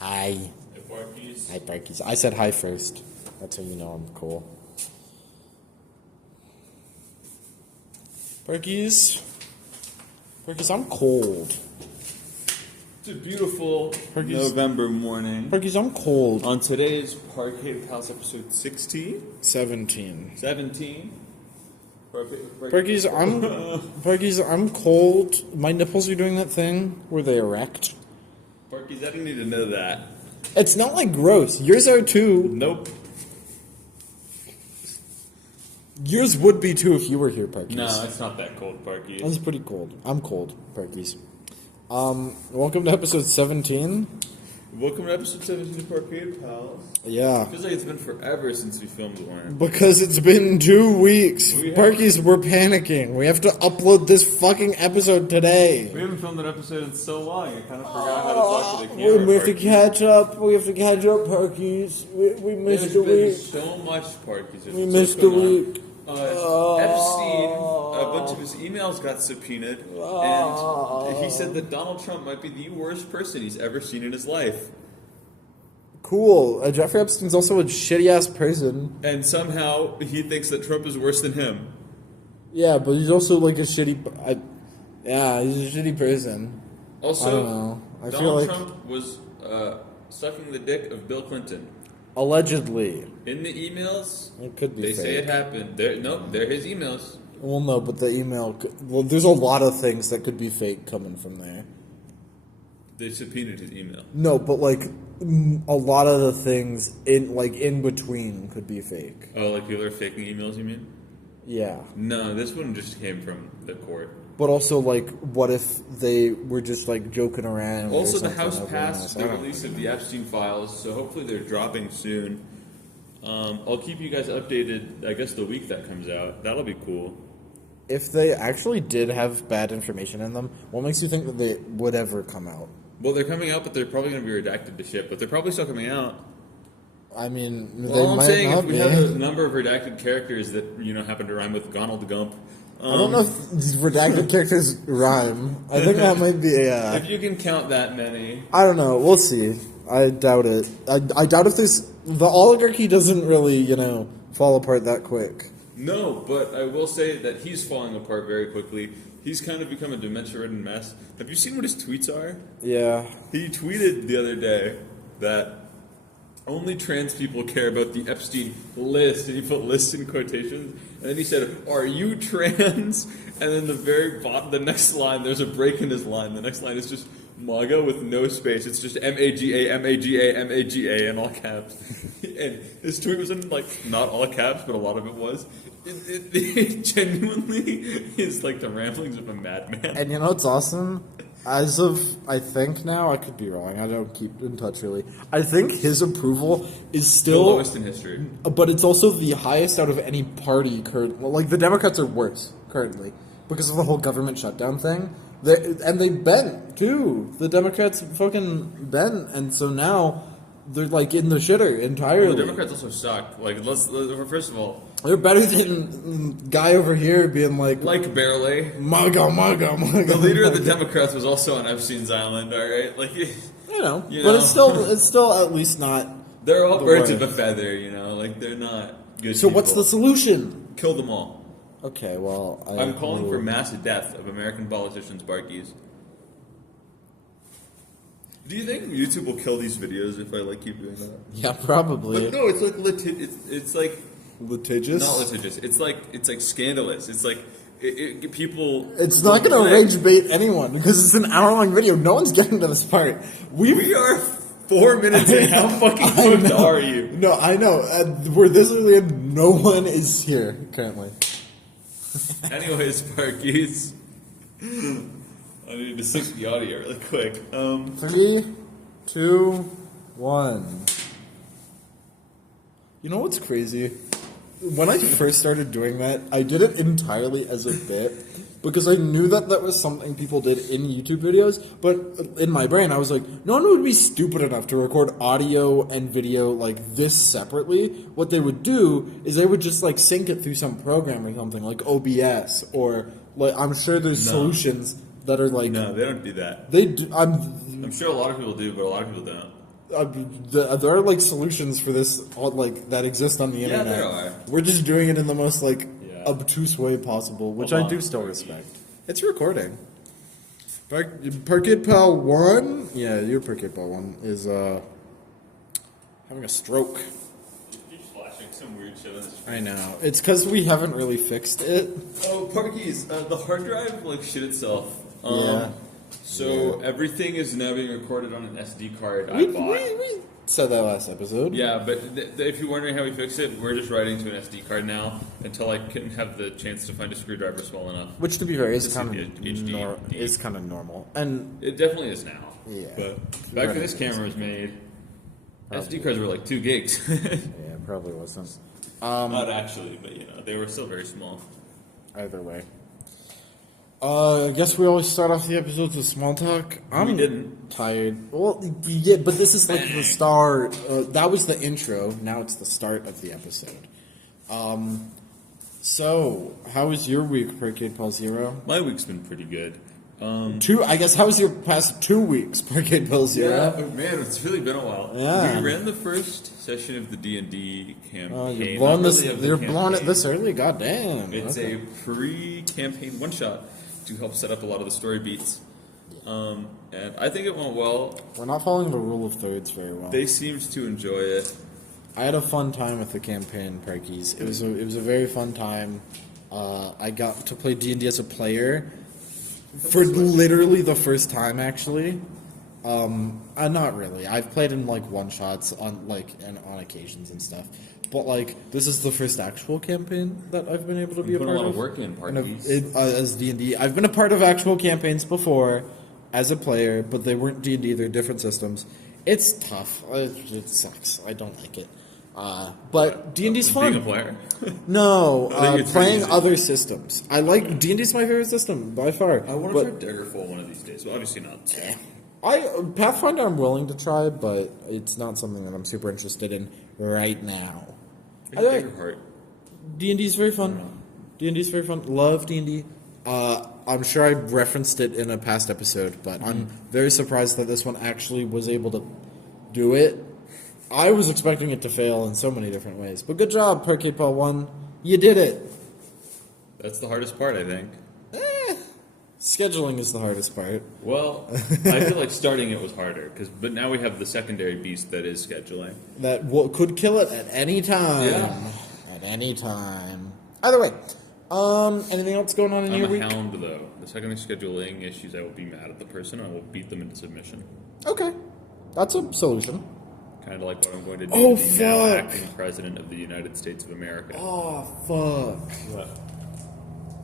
Hi. Hey, Parkies. Hi, Parkies. I said hi first. That's how you know I'm cool. Parkies. Parkies, I'm cold. It's a beautiful Parkies. November morning. Parkies, I'm cold. On today's Parkade Pal episode 16? 17. 17? Parkies, I'm cold. My nipples are doing that thing where they erect. Parkies, I didn't need to know that. It's not like gross. Yours are too. Nope. Yours would be too if you were here, Parkies. No, it's not that cold, Parkies. It's pretty cold. I'm cold, Parkies. Welcome to episode 17. Welcome to episode 17 of Parkade Pals. Yeah. Feels like it's been forever since we filmed one. Because it's been 2 weeks. We have- Parkies, we're panicking. We have to upload this fucking episode today. We haven't filmed an episode in so long, I kind of forgot how to talk to the camera. We have to Parkies. catch up. We have to catch up, Parkies. We missed a There's week. been so much, Parkies. There's We so missed much a going on. week. Epstein, a bunch of his emails got subpoenaed, and he said that Donald Trump might be the worst person he's ever seen in his life. Cool. Jeffrey Epstein's also a shitty-ass person. And somehow he thinks that Trump is worse than him. Yeah, but he's also like a shitty... yeah, he's a shitty person. Also, I don't know. I feel Donald like... Trump was sucking the dick of Bill Clinton. Allegedly. In the emails, It could be they fake. say it happened. They're his emails. Well, no, but the email... Well, there's a lot of things that could be fake coming from there. They subpoenaed his email. No, but like a lot of the things in between could be fake. Oh, like people are faking emails, you mean? Yeah. No, this one just came from the court. But also, like, what if they were just like joking around? Also, or the something House over passed this? the release of the Epstein files, so hopefully they're dropping soon. I'll keep you guys updated, I guess, the week that comes out. That'll be cool. If they actually did have bad information in them, what makes you think that they would ever come out? Well, they're coming out, but they're probably going to be redacted to shit, but they're probably still coming out. I mean, Well, they all I'm might saying, not if we be. have a number of redacted characters that, happen to rhyme with Donald Gump. I don't know if these redacted characters rhyme. I think that might be a... If you can count that many. I don't know. We'll see. I doubt it. I doubt if there's... The oligarchy doesn't really, fall apart that quick. No, but I will say that he's falling apart very quickly. He's kind of become a dementia-ridden mess. Have you seen what his tweets are? Yeah. He tweeted the other day that only trans people care about the Epstein list, and he put "list" in quotations, and then he said, "Are you trans?" And then the very bottom, the next line, there's a break in his line. The next line is just MAGA with no space. It's just MAGA, MAGA, MAGA in all caps. And his tweet was in, not all caps, but a lot of it was. It genuinely is like the ramblings of a madman. And it's awesome? As of, I think now, I could be wrong, I don't keep in touch really. I think his approval is The still... lowest in history. But it's also the highest out of any party currently. Well, the Democrats are worse currently because of the whole government shutdown thing. And they bent, too. The Democrats fucking bent, and so now they're, in the shitter entirely. Well, the Democrats also suck. Let's first of all... They're better than guy over here being like barely. MAGA, MAGA, MAGA. The leader of the Democrats was also on Epstein's island, alright? But You it's know. it's still at least not. They're all The birds worst. of a feather, they're not good So what's people. the solution? Kill them all. Okay, well, I'm calling for mass death of American politicians, Barkies. Do you think YouTube will kill these videos if I keep doing that? Yeah, probably. But no, it's it's like Litigious. not litigious. It's like scandalous. It's like people. It's not going to rage bait anyone because it's an hour-long video. No one's getting to this part. We are 4 minutes in. How fucking hooked are you? No, I know. We're this early and no one is here currently. Anyways, Parkies. I need to sync the audio really quick. 3, 2, 1. You know what's crazy? When I first started doing that, I did it entirely as a bit because I knew that was something people did in YouTube videos. But in my brain, I was like, no one would be stupid enough to record audio and video like this separately. What they would do is they would just sync it through some program or something like OBS or I'm sure there's solutions that are no, they don't do that. they do. I'm sure a lot of people do, but a lot of people don't. There are like solutions for this, like that exist on the Yeah, internet. there are. We're just doing it in the most like Yeah. obtuse way possible, which Hold I on. do still respect. It's recording. Parkade Pal 1, yeah, your Parkade Pal 1 is having a stroke. Keeps flashing some weird shit on the screen. I know. It's because we haven't really fixed it. Oh, Parkies, the hard drive like shit itself. Yeah. So everything is now being recorded on an SD card I We bought. said that last episode. Yeah, but if you're wondering how we fix it, we're just writing to an SD card now until I can have the chance to find a screwdriver small enough. Which, to be fair, is This kind is of HD. is kind of normal. And It definitely is now. Yeah. But back when this camera was made, SD cards were like 2 gigs. yeah, probably wasn't. Not actually, but they were still very small. Either way. I guess we always start off the episodes with small talk. We didn't. Tired. Well, yeah, but this is like the start. That was the intro. Now it's the start of the episode. So, how was your week, Parkade Pal Zero? My week's been pretty good. I guess, how was your past 2 weeks, Parkade Pal Zero? Yeah, but man, it's really been a while. Yeah. We ran the first session of the D&D campaign. You're blowing Not this. really of the You're blowing it campaign. this early. Goddamn. It's Okay. a pre-campaign one-shot to help set up a lot of the story beats. And I think it went well. We're not following the rule of thirds very well. They seemed to enjoy it. I had a fun time with the campaign, Parkies. It was a very fun time. I got to play D&D as a player for literally the first time, actually. Not really. I've played in like one shots on on occasions and stuff. But like this is the first actual campaign that I've been able to be a put part a lot of. of work in, And Parkies. as D&D, I've been a part of actual campaigns before as a player, but they weren't D&D. They're different systems. It's tough. It sucks. I don't like it. But D&D's fun. Being a player. No, I think it's playing easy. other systems. I like D&D's my favorite system by far. I want but to try Daggerfall one of these days. Well, obviously not. Pathfinder I'm willing to try, but it's not something that I'm super interested in right now. I like Daggerheart. D&D's very fun. D&D's very fun. Love D&D. I'm sure I referenced it in a past episode, but I'm very surprised that this one actually was able to do it. I was expecting it to fail in so many different ways, but good job, Parkade Pal 1. You did it. That's the hardest part, I think. Scheduling is the hardest part. Well, I feel like starting it was harder, but now we have the secondary beast that is scheduling. That could kill it at any time. Yeah. At any time. Either way, anything else going on in I'm your a week? hound, though. The second there's scheduling issues, I will be mad at the person. I will beat them into submission. Okay, that's a solution. Kind of like what I'm going to do Oh, to the now fuck. acting president of the United States of America. Oh fuck! What?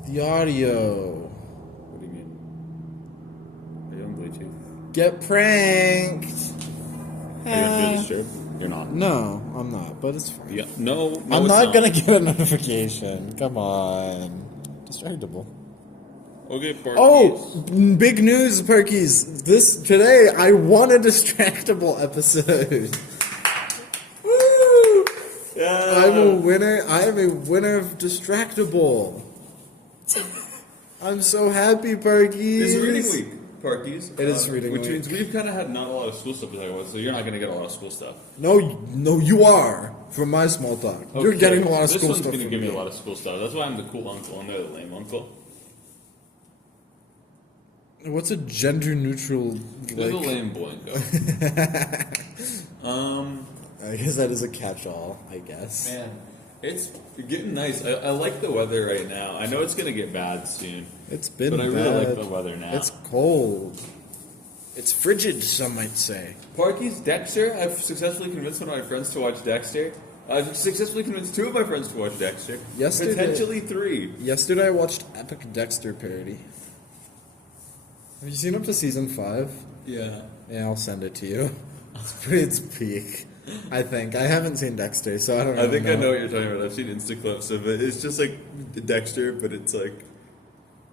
The audio. What do you mean? Are you on Bluetooth? Get pranked. Are you going to do this show? You're not. No, I'm not, but it's fine. Yeah. No, I'm it's not gonna get a notification. Come on. Distractible. Okay, Parkies. Oh, big news, Perkies. Today I won a distractible episode. Woo! Yeah. I'm a winner. I am a winner of distractible. I'm so happy, Perkies. It's reading week, Parkies. It is reading which week. means we've kind of had not a lot of school stuff to talk about, so you're not going to get a lot of school stuff. No, you are. From my small talk, you're Okay. getting a lot of This school one's stuff. going to from give me me. a lot of school stuff. That's why I'm the cool uncle and they're the lame uncle. What's a gender neutral? They're the lame blanco. I guess that is a catch-all. I guess. Man, it's getting nice. I like the weather right now. I know it's going to get bad soon, It's been but I bad. really like the weather now. It's cold. It's frigid, some might say. Parkies, Dexter. I've successfully convinced one of my friends to watch Dexter. I've successfully convinced 2 of my friends to watch Dexter. Yesterday- Potentially 3. Yesterday I watched Epic Dexter parody. Have you seen up to season 5? Yeah. Yeah, I'll send it to you. It's peak. I think. I haven't seen Dexter, so I don't know. I think I know what you're talking about. I've seen Insta clips of it. It's just like Dexter, but it's like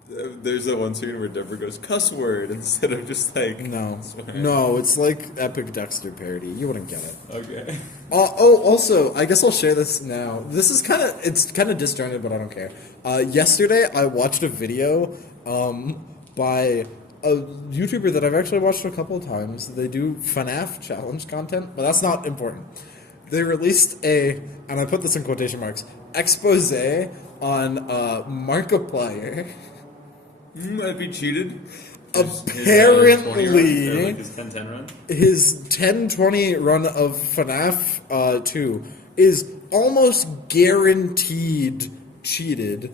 there's that one scene where Deborah goes cuss word instead of just like No. swearing. No, it's like Epic Dexter parody. You wouldn't get it. Okay. Also, I guess I'll share this now. This is it's kind of disjointed, but I don't care. Yesterday, I watched a video by a YouTuber that I've actually watched a couple of times. They do FNAF challenge content, but that's not important. They released and I put this in quotation marks, expose on Markiplier. Might be cheated. Apparently, his 10-10 run. His 10-20 run of FNAF 2 is almost guaranteed cheated.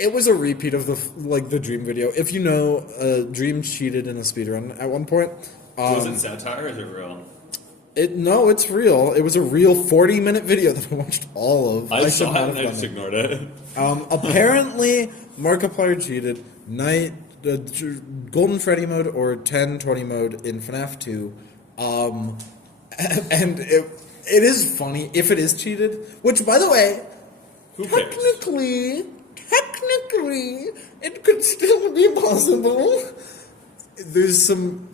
It was a repeat of the Dream video. If you know, Dream cheated in a speedrun at one point. So is it satire or is it real? No, it's real. It was a real 40-minute video that I watched all of. I saw it and I just ignored it. Apparently, Markiplier cheated. Golden Freddy mode or 10-20 mode in FNAF 2. And it is funny if it is cheated. Which, by the way, technically, it could still be possible. There's some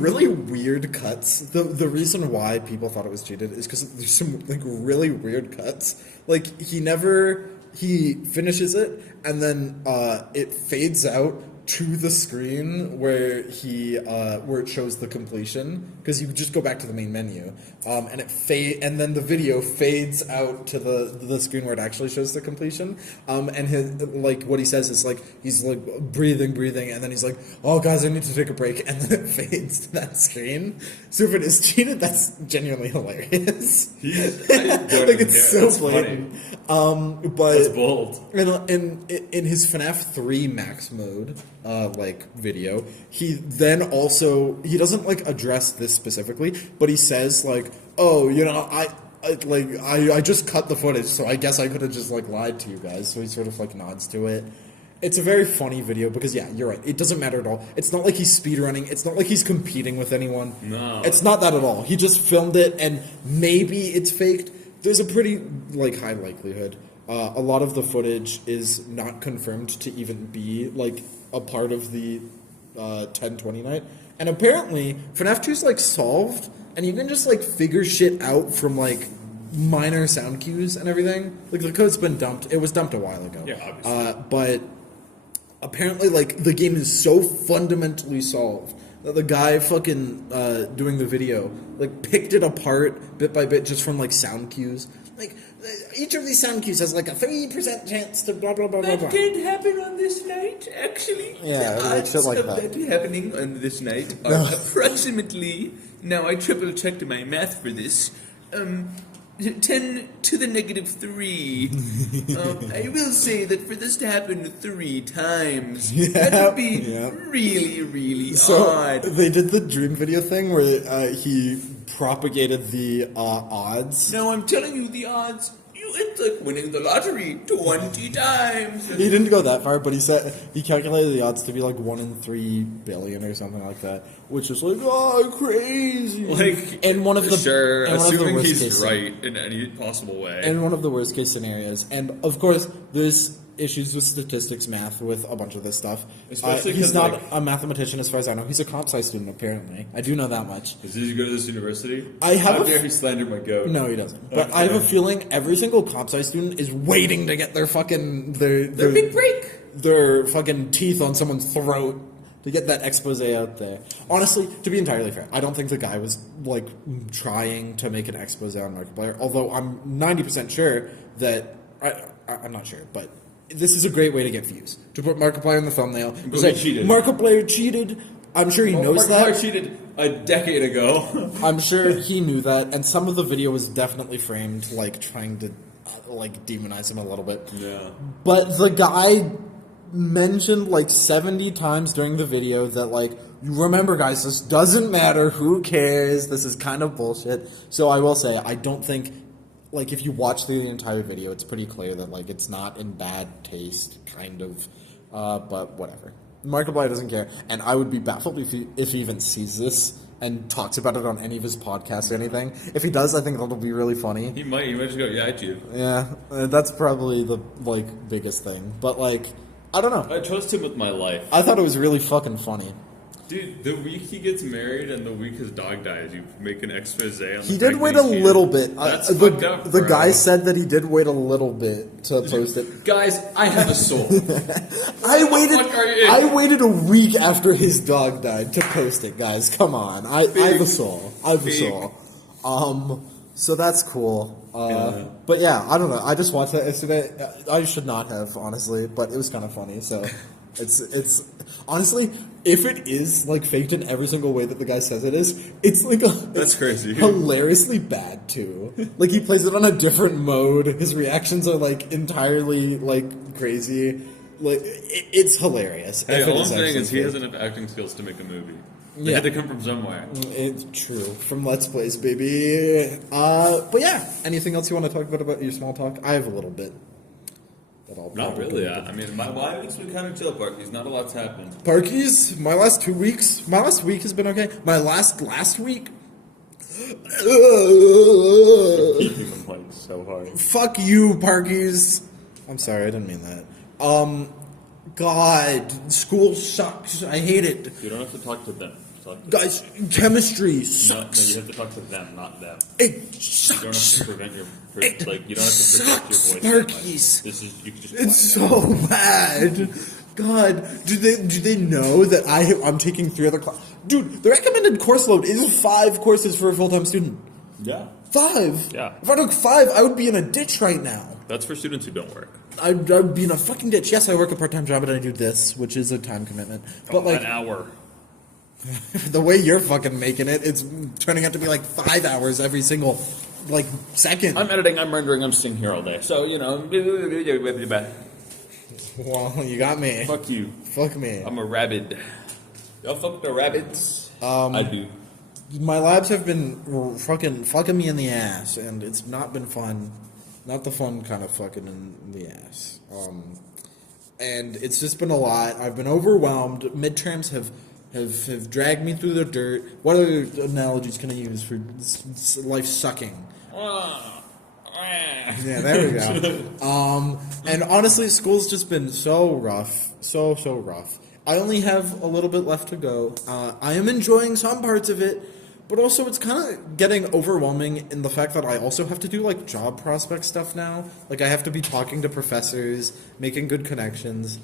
really weird cuts. The reason why people thought it was cheated is because there's some really weird cuts. He finishes it and then it fades out to the screen where it shows the completion, because you just go back to the main menu, and then the video fades out to the screen where it actually shows the completion. And what he says is he's breathing, and then he's like, "Oh guys, I need to take a break," and then it fades to that screen. So if it is cheated, that's genuinely hilarious. It's so blatant. But that's bold. In his FNAF 3 max mode video, he then also, he doesn't address this specifically, but he says "Oh, I just cut the footage, so I guess I could have just lied to you guys." So he sort of nods to it. It's a very funny video because, yeah, you're right. It doesn't matter at all. It's not like he's speedrunning. It's not like he's competing with anyone. No. It's not that at all. He just filmed it, and maybe it's faked. There's a pretty high likelihood. A lot of the footage is not confirmed to even be a part of the 10-20 night. And apparently, FNAF 2 is solved, and you can just figure shit out from minor sound cues and everything. The code's been dumped. It was dumped a while ago. Yeah, obviously. But apparently, the game is so fundamentally solved that the guy fucking doing the video picked it apart bit by bit just from sound cues. Each of these sound cues has a 3% chance to blah blah blah blah blah. That did happen on this night, actually. Yeah, the odds shit like of that. happening on this night are approximately. Now I triple checked my math for this. 10 to the negative 3. I will say that for this to happen 3 times, that would be really, really odd. They did the Dream video thing where he propagated the odds. No, I'm telling you the odds. It's like winning the lottery 20 times. He didn't go that far, but he said he calculated the odds to be 1 in 3 billion or something like that, which is crazy. And one of the assuming he's right in any possible way. And one of the worst case scenarios, and of course there's issues with statistics, math, with a bunch of this stuff. He's not a mathematician as far as I know. He's a comp sci student, apparently. I do know that much. Does he go to this university? How dare he slander my goat? No, he doesn't. But I have a feeling every single comp sci student is waiting to get their big break, their fucking teeth on someone's throat to get that expose out there. Honestly, to be entirely fair, I don't think the guy was trying to make an expose on Markiplier. Although I'm 90% sure that I'm not sure, but this is a great way to get views. To put Markiplier in the thumbnail. Say, cheated. Markiplier cheated. I'm sure he knows that. Markiplier cheated a decade ago. I'm sure he knew that, and some of the video was definitely framed trying to demonize him a little bit. Yeah. But the guy mentioned 70 times during the video that remember guys, this doesn't matter, who cares, this is kind of bullshit. So I will say, I don't think if you watch through the entire video, it's pretty clear that it's not in bad taste, kind of, but whatever. Markiplier doesn't care, and I would be baffled if he even sees this and talks about it on any of his podcasts or anything. If he does, I think that'll be really funny. He might just go, yeah, I do. Yeah, that's probably the biggest thing. But I don't know. I trust him with my life. I thought it was really fucking funny. Dude, the week he gets married and the week his dog dies, you make an expose on He the did wait a little bit. That's fucked up, the bro. guy said that he did wait a little bit to post it. Guys, I have a soul. I waited a week after his dog died to post it, guys. Come on. I have a soul. I have a soul. So that's cool. But yeah, I don't know. I just watched that yesterday. I should not have, honestly, but it was kind of funny. So it's honestly, if it is like faked in every single way that the guy says it is, it's like That's crazy. Hilariously bad too. Like he plays it on a different mode. His reactions are like entirely like crazy. Like it's hilarious. Hey, if it all I'm is saying actually is he fake. has enough acting skills to make a movie. They Yeah. had to come from somewhere. It's true. From Let's Plays, baby. But yeah, anything else you want to talk about your small talk? I have a little bit. That I'll Not probably really. get I mean, my week's been kind of chill, Parky's. Not a lot's happened. Parkies, my last 2 weeks. My last week has been okay. My last week. Keeping complaints so hard. Fuck you, Parkies. I'm sorry, I didn't mean that. God, school sucks. I hate it. You don't have to talk to them. Guys, chemistry No, sucks. you have to talk to them, not them. It You don't have sucks. to prevent your you don't have to project your sucks, voice. Parkies. This is you can just. It's quiet down. so bad. God, do they know that I'm taking 3 other classes? Dude, the recommended course load is 5 courses for a full-time student. Yeah, 5. Yeah. If I took 5, I would be in a ditch right now. that's for students who don't work. I'd be in a fucking ditch. Yes, I work a part-time job, and I do this, which is a time commitment. But like an hour. the way you're fucking making it, it's turning out to be like 5 hours every single like second. I'm editing. I'm rendering. I'm sitting here all day. So you know. Well, you got me. Fuck you. Fuck me. I'm a rabbit. Y'all fuck the rabbits. I do. My labs have been fucking me in the ass, and it's not been fun. Not the fun kind of fucking in the ass. And it's just been a lot. I've been overwhelmed. Midterms have dragged me through the dirt. What other analogies can I use for life sucking? Yeah, there we go. And honestly, school's just been so rough. So rough. I only have a little bit left to go. I am enjoying some parts of it, but also it's kind of getting overwhelming in the fact that I also have to do like job prospect stuff now. Like I have to be talking to professors, making good connections.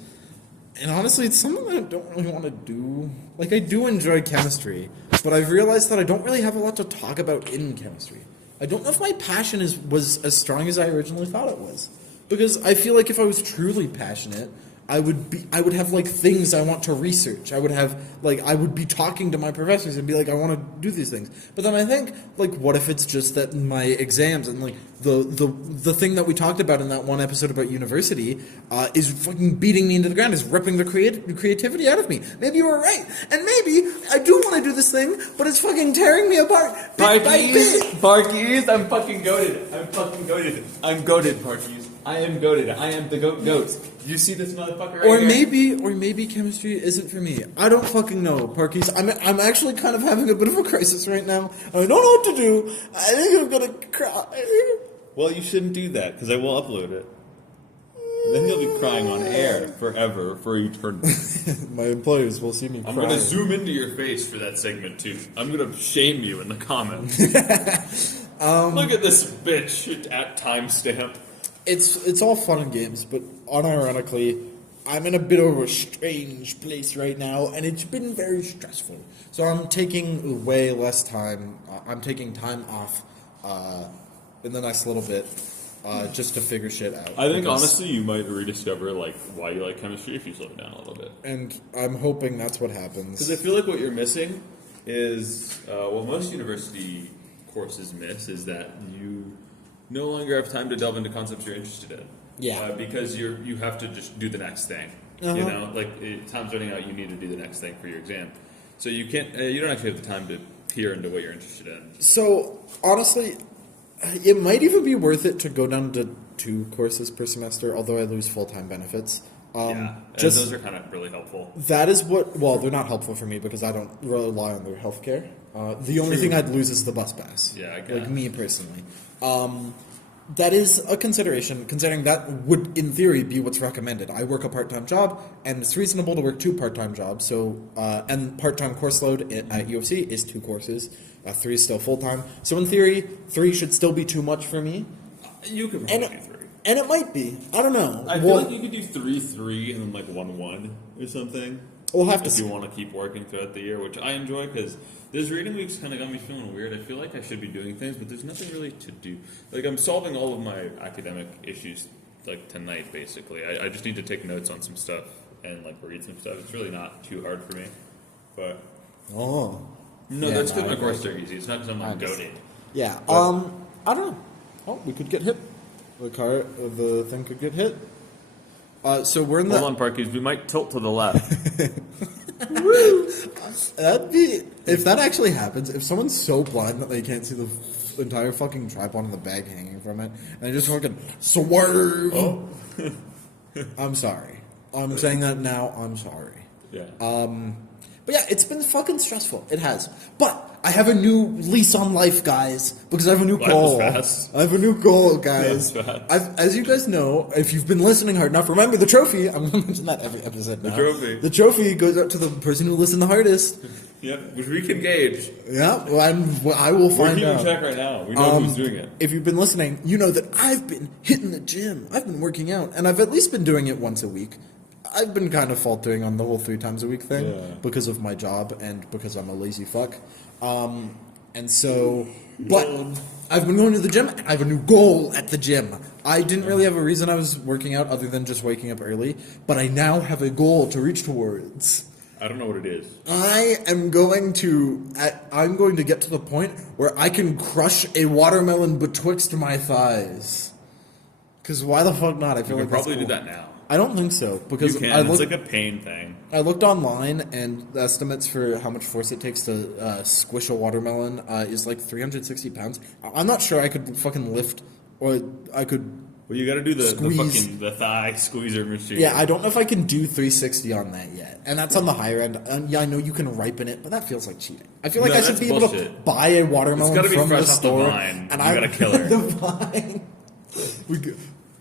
And honestly, it's something that I don't really want to do. Like I do enjoy chemistry, but I've realized that I don't really have a lot to talk about in chemistry. I don't know if my passion was as strong as I originally thought it was. Because I feel like if I was truly passionate, I would have like things I want to research. I would be talking to my professors and be like, I want to do these things. But then I think, like, what if it's just that my exams and like the thing that we talked about in that one episode about university is fucking beating me into the ground, is ripping the creativity out of me. Maybe you were right, and maybe I do want to do this thing, but it's fucking tearing me apart bit by bit. Parkies, I'm fucking goated. I'm goated, Parkies. I am goated. I am the goats. You see this motherfucker right here? Or maybe chemistry isn't for me. I don't fucking know, Parkies. I'm actually kind of having a bit of a crisis right now. I don't know what to do. I think I'm gonna cry. Well, you shouldn't do that, because I will upload it. Then you'll be crying on air forever, for eternity. My employers will see me I'm crying. going to zoom into your face for that segment, too. I'm going to shame you in the comments. Look at this bitch at timestamp. It's all fun and games, but unironically, I'm in a bit of a strange place right now, and it's been very stressful. So I'm taking way less time. I'm taking time off in the next little bit just to figure shit out. I think, honestly, you might rediscover like why you like chemistry if you slow it down a little bit. And I'm hoping that's what happens. Because I feel like what you're missing is, what most university courses miss, is that you no longer have time to delve into concepts you're interested in. Yeah. Because you have to just do the next thing. Uh-huh. You know, like time's running out. You need to do the next thing for your exam. So you can't. You don't actually have the time to peer into what you're interested in. So honestly, it might even be worth it to go down to 2 courses per semester, although I lose full-time benefits. Yeah, and those are kind of really helpful. That is what. Well, they're not helpful for me because I don't rely on their healthcare. The only thing I'd lose is the bus pass. Yeah, I get like it. me personally. That is a consideration, considering that would, in theory, be what's recommended. I work a part-time job, and it's reasonable to work 2 part-time jobs. So, and part-time course load at UFC is 2 courses. 3 is still full-time. So, in theory, 3 should still be too much for me. You could probably do 3. And it might be. I don't know. I feel like you could do 3-3 and then like 1-1 or something. We'll have to if you want to keep working throughout the year, which I enjoy because this reading week's kind of got me feeling weird. I feel like I should be doing things, but there's nothing really to do. Like I'm solving all of my academic issues like tonight, basically. I just need to take notes on some stuff and like read some stuff. It's really not too hard for me, but Oh. no, Yeah, that's because no, my courses are easy. It's not because I'm like goated. Yeah. But- I don't know. Oh, we could get hit. The thing could get hit. So we're in the. Hold on, Parkies. We might tilt to the left. That'd be if that actually happens. If someone's so blind that they can't see the entire fucking tripod and the bag hanging from it, and they just fucking swerve. Oh. I'm sorry. I'm saying that now. I'm sorry. Yeah. But yeah, it's been fucking stressful. It has. But I have a new lease on life, guys, because I have a new Life goal. is fast. I have a new goal, guys. That's fast. As you guys know, if you've been listening hard enough, remember the trophy. I'm going to mention that every episode now. The trophy goes out to the person who listened the hardest. Yep, which we can gauge. Yeah, well, I will We're find keeping out. track right now. We know who's doing it. If you've been listening, you know that I've been hitting the gym. I've been working out, and I've at least been doing it once a week. I've been kind of faltering on the whole 3 times a week thing because of my job and because I'm a lazy fuck. And so, but I've been going to the gym. I have a new goal at the gym. I didn't really have a reason I was working out other than just waking up early, but I now have a goal to reach towards. I don't know what it is. I'm going to get to the point where I can crush a watermelon betwixt my thighs. Because why the fuck not? I feel You like can probably that's do cool. that now. I don't think so because You can. I It's looked. like a pain thing. I looked online, and the estimates for how much force it takes to squish a watermelon is like 360 pounds. I'm not sure I could fucking lift, or I could. Well, you got to do the Squeeze. the thigh squeezer machine. Yeah, I don't know if I can do 360 on that yet, and that's on the higher end. Yeah, I know you can ripen it, but that feels like cheating. I feel like No, I should that's be able to bullshit. buy a watermelon It's gotta be from fresh the off the store, vine. and You gotta kill her. the vine.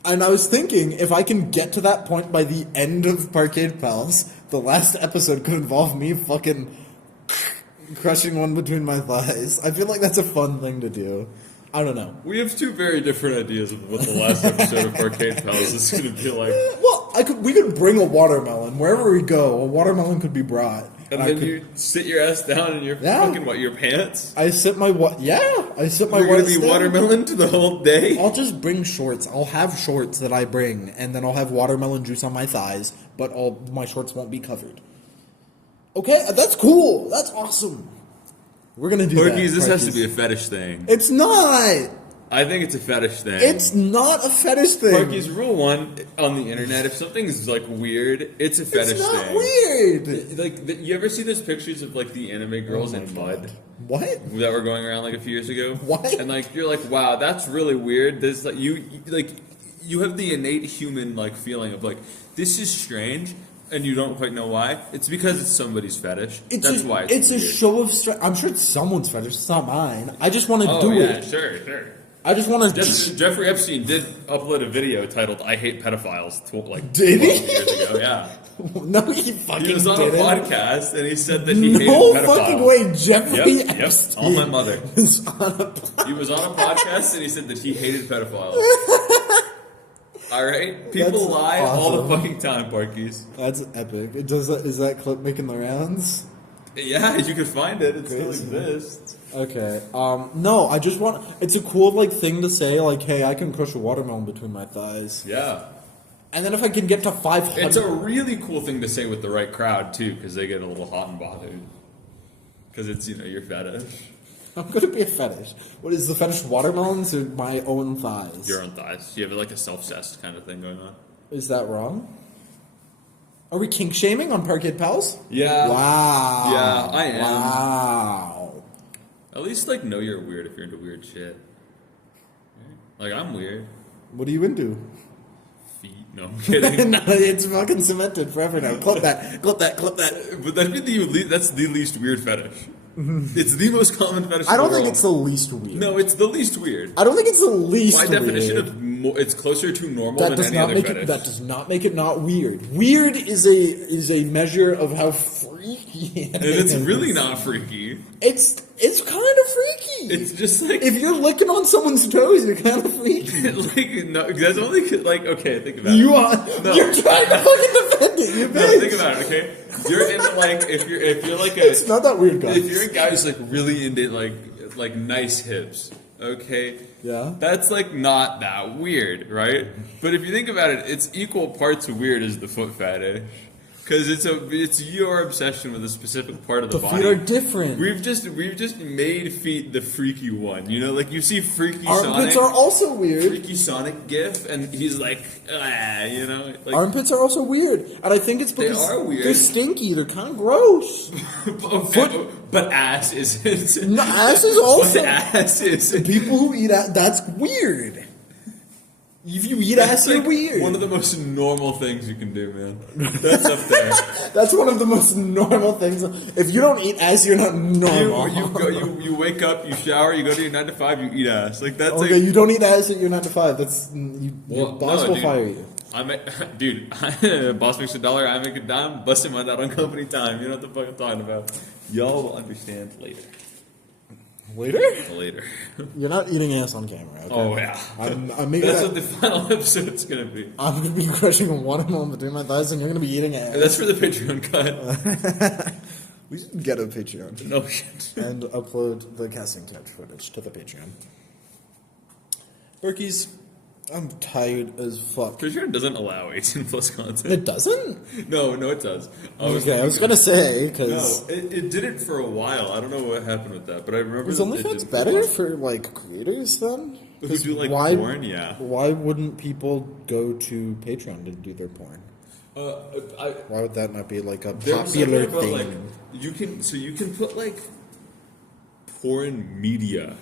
And I was thinking, if I can get to that point by the end of Parkade Pals, the last episode could involve me fucking crushing one between my thighs. I feel like that's a fun thing to do. I don't know. We have 2 very different ideas of what the last episode of Parkade Pals is going to be like. Well, we could bring a watermelon wherever we go. A watermelon could be brought. And then you sit your ass down in your fucking your pants. I sit my I sit my You're going whites to be down. watermelon to the whole day. I'll just bring shorts. I'll have shorts that I bring, and then I'll have watermelon juice on my thighs, but all my shorts won't be covered. Okay, that's cool. That's awesome. We're gonna do Porkies, that. this has to be a fetish thing. It's not. I think it's a fetish thing. It's not a fetish thing. Porkies, rule 1 on the internet: if something's like weird, it's a fetish It's not thing. weird. Like, you ever see those pictures of like the anime girls Oh my in mud? God. What? That were going around like a few years ago. What? And like you're like, wow, that's really weird. There's like you have the innate human like feeling of like this is strange, and you don't quite know why. It's because it's somebody's fetish. That's why it's a weird. show of strength. I'm sure it's someone's fetish. It's not mine. I just want to Oh do yeah, it. sure. I just want to. Jeffrey Epstein did upload a video titled "I Hate Pedophiles" like Did he? 12 years ago. Yeah, No, he fucking he was on didn't. a podcast and he said that he hated No pedophiles. fucking way, Jeffrey Yep, Epstein. on my mother. Was on a He was on a podcast and he said that he hated pedophiles. All right, people That's lie all the awesome. fucking time, Parkies. That's epic. Is that clip making the rounds? Yeah, you can find it. It still Crazy. exists. Okay. No, I just want. It's a cool like thing to say. Like, hey, I can crush a watermelon between my thighs. Yeah. And then if I can get to 500, It's a really cool thing to say with the right crowd, too, because they get a little hot and bothered. Because it's, your fetish. I'm gonna be a fetish. What is the fetish? Watermelons or my own thighs? Your own thighs. You have like a self-cessed kind of thing going on. Is that wrong? Are we kink shaming on Parkade Pals? Yeah. Wow. Yeah, I am. Wow. At least, like, know you're weird if you're into weird shit. Like, I'm weird. What are you into? Feet. No, I'm kidding. No, it's fucking cemented forever now. Clip that. Clip that. Clip that. But that's the least weird fetish. It's the most common fetish. I don't in the think world. it's the least weird. No, it's the least weird. I don't think it's the least By weird. definition of it's closer to normal than any other fetish. That does not make it not weird. Weird is a measure of how freaky it And is. it's really not freaky. It's kind of freaky. It's just like if you're licking on someone's toes, you're kind of freaky. like no, that's only like okay. Think about You it. are. No. You're trying to fucking defend it. You No, bitch. think about it. Okay, you're into like if you're like a It's not that weird, guys. if you're a guy who's like really into like nice hips. Okay. Yeah. That's like not that weird, right? But if you think about it, it's equal parts weird as the foot fetish. Because it's your obsession with a specific part of the body. feet are different. We've just made feet the freaky one. You know, like you see Freaky Armpits Sonic. are also weird. Freaky Sonic gif, and he's like, you know, like Armpits are also weird, and I think it's because are weird. they're stinky. They're kind of gross. but ass isn't. No, ass is also. But ass is. People who eat ass, that's weird. If you eat ass, you're like weird. one of the most normal things you can do, man. That's up there. That's one of the most normal things. If you don't eat ass, you're not normal. You wake up, you shower, you go to your 9 to 5, you eat ass. Like that's Okay, like, you don't eat ass at your 9 to 5. That's your Well, boss no, will dude. fire you. Dude, boss makes $1, I make a dime, busting mine out on company time. You know what the fuck I'm talking about. Y'all will understand later. Later. You're not eating ass on camera. Okay? Oh yeah. I'm making That's that, what the final episode's gonna be. I'm gonna be crushing a watermelon between my thighs, and you're gonna be eating ass. That's for the Patreon cut. We should get a Patreon No shit. and upload the casting couch footage to the Patreon. Berkey's, I'm tired as fuck. Patreon doesn't allow 18 plus content. It doesn't? No, it does. I was gonna say, because... No, it did it for a while. I don't know what happened with that, but I remember. Is that it OnlyFans did better a while. for, like, creators, then? Who do like why, porn? Yeah. Why wouldn't people go to Patreon to do their porn? Why would that not be, like, a There's popular something about, thing? like, you can put like porn media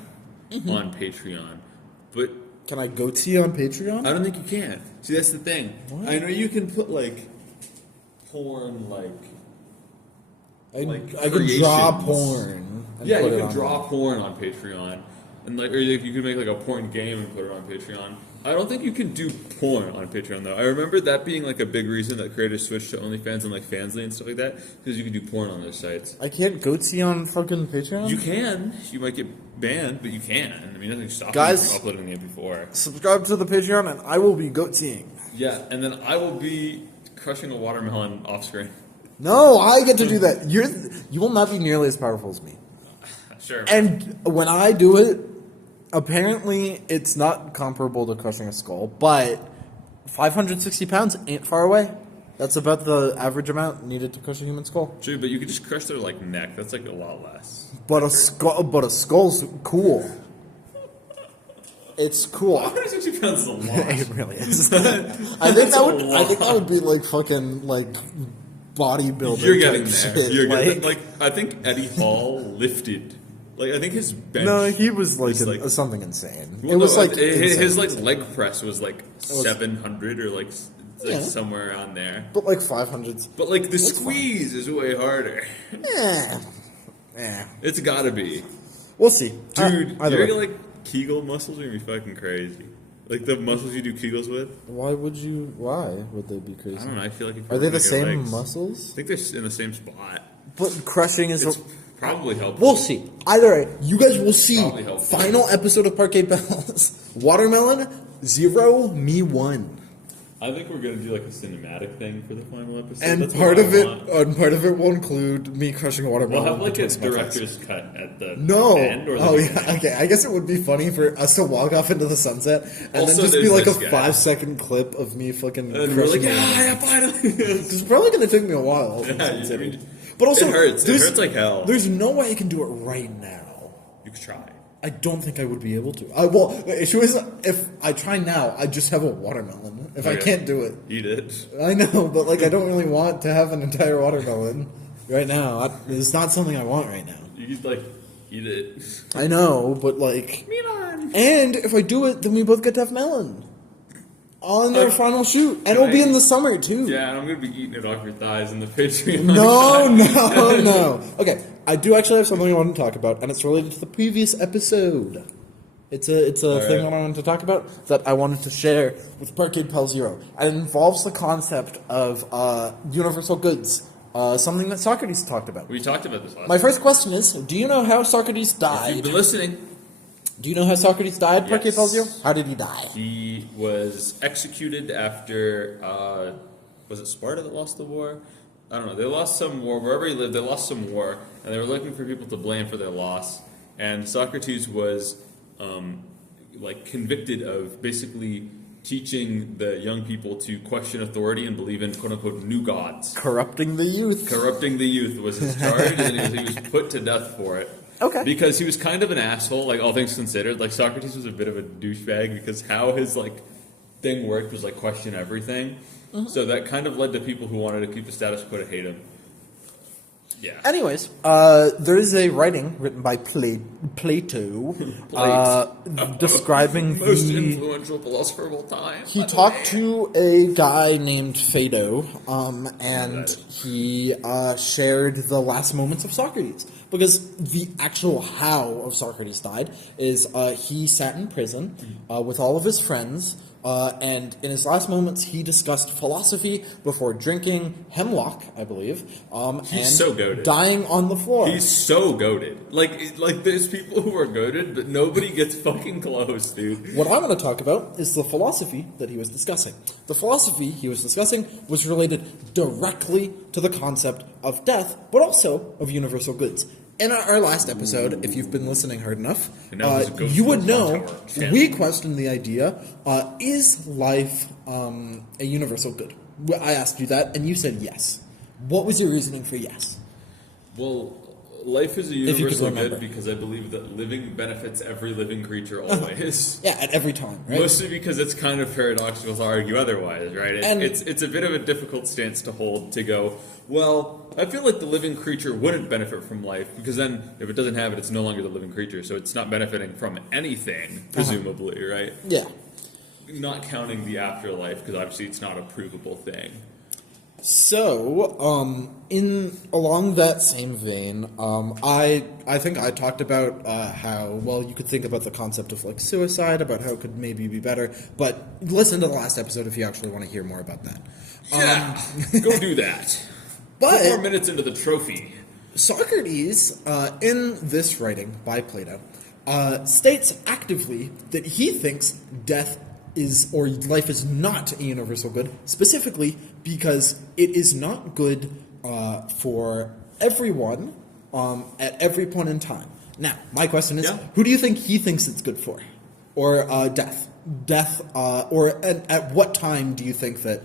on Patreon, but Can I go to you on Patreon? I don't think you can. See, that's the thing. What? I know you can put like porn, I could creations. draw porn. And Yeah, put you it can on draw there. porn on Patreon, and like, or you could make like a porn game and put it on Patreon. I don't think you can do porn on Patreon though. I remember that being like a big reason that creators switched to OnlyFans and like Fansly and stuff like that because you can do porn on those sites. I can't go to you on fucking Patreon? You can. You might get banned, but you can. I mean, nothing stops you Guys- from uploading the MP4. Subscribe to the Patreon and I will be goateeing. Yeah, and then I will be crushing a watermelon off screen. No, I get to do that. You will not be nearly as powerful as me. Sure. And when I do it, apparently it's not comparable to crushing a skull, but 560 pounds ain't far away. That's about the average amount needed to crush a human skull. True, but you could just crush their like neck. That's like a lot less. But a skull's cool. It's cool. 160 pounds is a lot. It really is. I think that would be like fucking like bodybuilder. You're getting type there. shit. You're like, getting like I think Eddie Hall lifted. Like I think his bench. no, he was like, was, something insane. Well, it was no, like his insane. like leg press was like 700 or like Yeah. somewhere around there. But like 500s. But like the That's squeeze is way harder. Yeah. It's gotta be, We'll see, dude. Either You're way. like Kegel muscles are gonna be fucking crazy. Like the muscles you do Kegels with. Why would they be crazy? I don't know. I feel like you Are they the probably get same legs. muscles? I think they're in the same spot. But crushing is. It's probably helpful. We'll see. Either way, you guys will see. Probably helpful. Final episode of Parkade Pal. Watermelon 0, me 1. I think we're gonna do like a cinematic thing for the final episode. And That's part what of I it, want. part of it will include me crushing a watermelon. We'll have like a between my thighs. director's cut at the No. end. Or the Oh beginning. yeah. Okay. I guess it would be funny for us to walk off into the sunset and Also, then just be there's like a this guy. 5-second clip of me fucking. And we're like, crushing a yeah, watermelon. finally. It's probably gonna take me a while. Yeah, considering. you- But also, it hurts. It there's- hurts like hell. There's no way I can do it right now. You could try. I don't think I would be able to. Well, the issue is if I try now, I just have a watermelon. If I Okay. can't do it, Eat it. I know, but like I don't really want to have an entire watermelon right now. It's not something I want right now. You could like eat it. I know, but like, Milan. and if I do it, then we both get to have melon on their final shoot, and it'll be in the summer too. Yeah, and I'm gonna be eating it off your thighs in the Patreon. No. Okay, I do actually have something I want to talk about, and it's related to the previous episode. It's a thing that I wanted to talk about that I wanted to share with Parkade Pal Zero. And it involves the concept of universal goods, something that Socrates talked about. We talked about this last My first question is, do you know how Socrates If died? you've been listening, Do you know how Socrates died, Parkade Yes. Pal Zero? How did he die? he was executed after, was it Sparta that lost the war? I don't know. They lost some war. Wherever he lived, they lost some war, and they were looking for people to blame for their loss. And Socrates was, convicted of basically teaching the young people to question authority and believe in quote-unquote new gods. Corrupting the youth. Corrupting the youth was his charge, and he was put to death for it. Okay. Because he was kind of an asshole, like all things considered. Like Socrates was a bit of a douchebag because how his thing worked was question everything. Mm-hmm. So that kind of led to people who wanted to keep the status quo to hate him. Yeah. Anyways, there is a writing written by Plato describing Most the... influential philosopher of all time. He talked to a guy named Phaedo, and he shared the last moments of Socrates. Because the actual how of Socrates died is he sat in prison with all of his friends, and in his last moments he discussed philosophy before drinking hemlock, I believe, He's and so goated. dying on the floor. He's so goated. Like there's people who are goated, but nobody gets fucking close, dude. What I'm going to talk about is the philosophy that he was discussing. The philosophy he was discussing was related directly to the concept of death, but also of universal goods. In our last episode, if you've been listening hard enough, you would know we questioned the idea, is life a universal good? I asked you that, and you said yes. What was your reasoning for yes? Well, life is a you could universal remember. good because I believe that living benefits every living creature always. Yeah, at every time, right? Mostly because it's kind of paradoxical to argue otherwise, right? It's a bit of a difficult stance to hold to go, well, I feel like the living creature wouldn't benefit from life because then if it doesn't have it, it's no longer the living creature, so it's not benefiting from anything, presumably, right? Yeah. Not counting the afterlife because obviously it's not a provable thing. So, along that same vein, I think I talked about how you could think about the concept of suicide, about how it could maybe be better. But listen to the last episode if you actually want to hear more about that. Yeah, go do that. But 4 more minutes into the trophy. Socrates, in this writing by Plato, states actively that he thinks death is, or life is not a universal good, specifically because it is not good for everyone at every point in time. Now, my question is, who do you think he thinks it's good for? Or death? Or at what time do you think that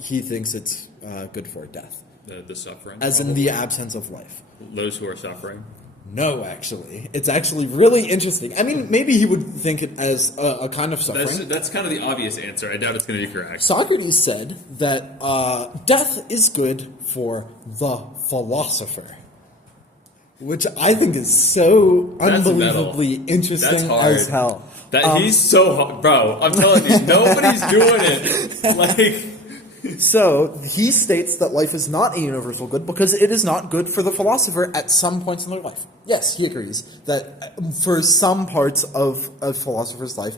he thinks it's good for death? The suffering. As in the absence of life. Those who are suffering. No, actually. It's actually really interesting. I mean, maybe he would think it as a kind of suffering. That's kind of the obvious answer. I doubt it's going to be correct. Socrates said that death is good for the philosopher. Which I think is so unbelievably interesting as hell. He's so hot. Bro, I'm telling you, nobody's doing it. So, he states that life is not a universal good because it is not good for the philosopher at some points in their life. Yes, he agrees that for some parts of a philosopher's life,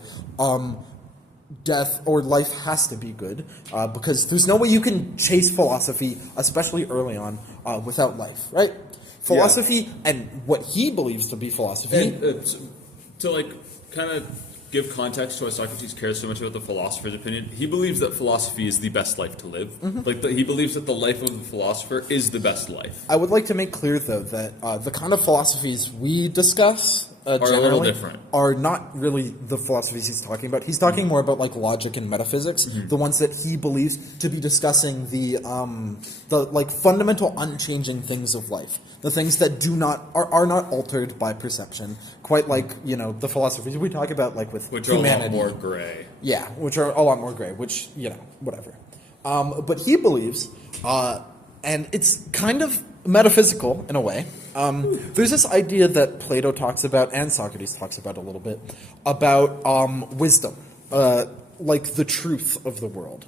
death or life has to be good because there's no way you can chase philosophy, especially early on, without life, right? Philosophy and what he believes to be philosophy. And to kind of give context to why Socrates cares so much about the philosopher's opinion, he believes that philosophy is the best life to live. Mm-hmm. He believes that the life of the philosopher is the best life. I would like to make clear, though, that the kind of philosophies we discuss are a little different. Are not really the philosophies he's talking about. He's talking more about logic and metaphysics, the ones that he believes to be discussing the fundamental unchanging things of life, the things that are not altered by perception, quite like the philosophies we talk about with which humanity. are a lot more gray. Yeah, which are a lot more gray. Which whatever. But he believes, and it's kind of metaphysical in a way. There's this idea that Plato talks about and Socrates talks about a little bit about wisdom, like the truth of the world,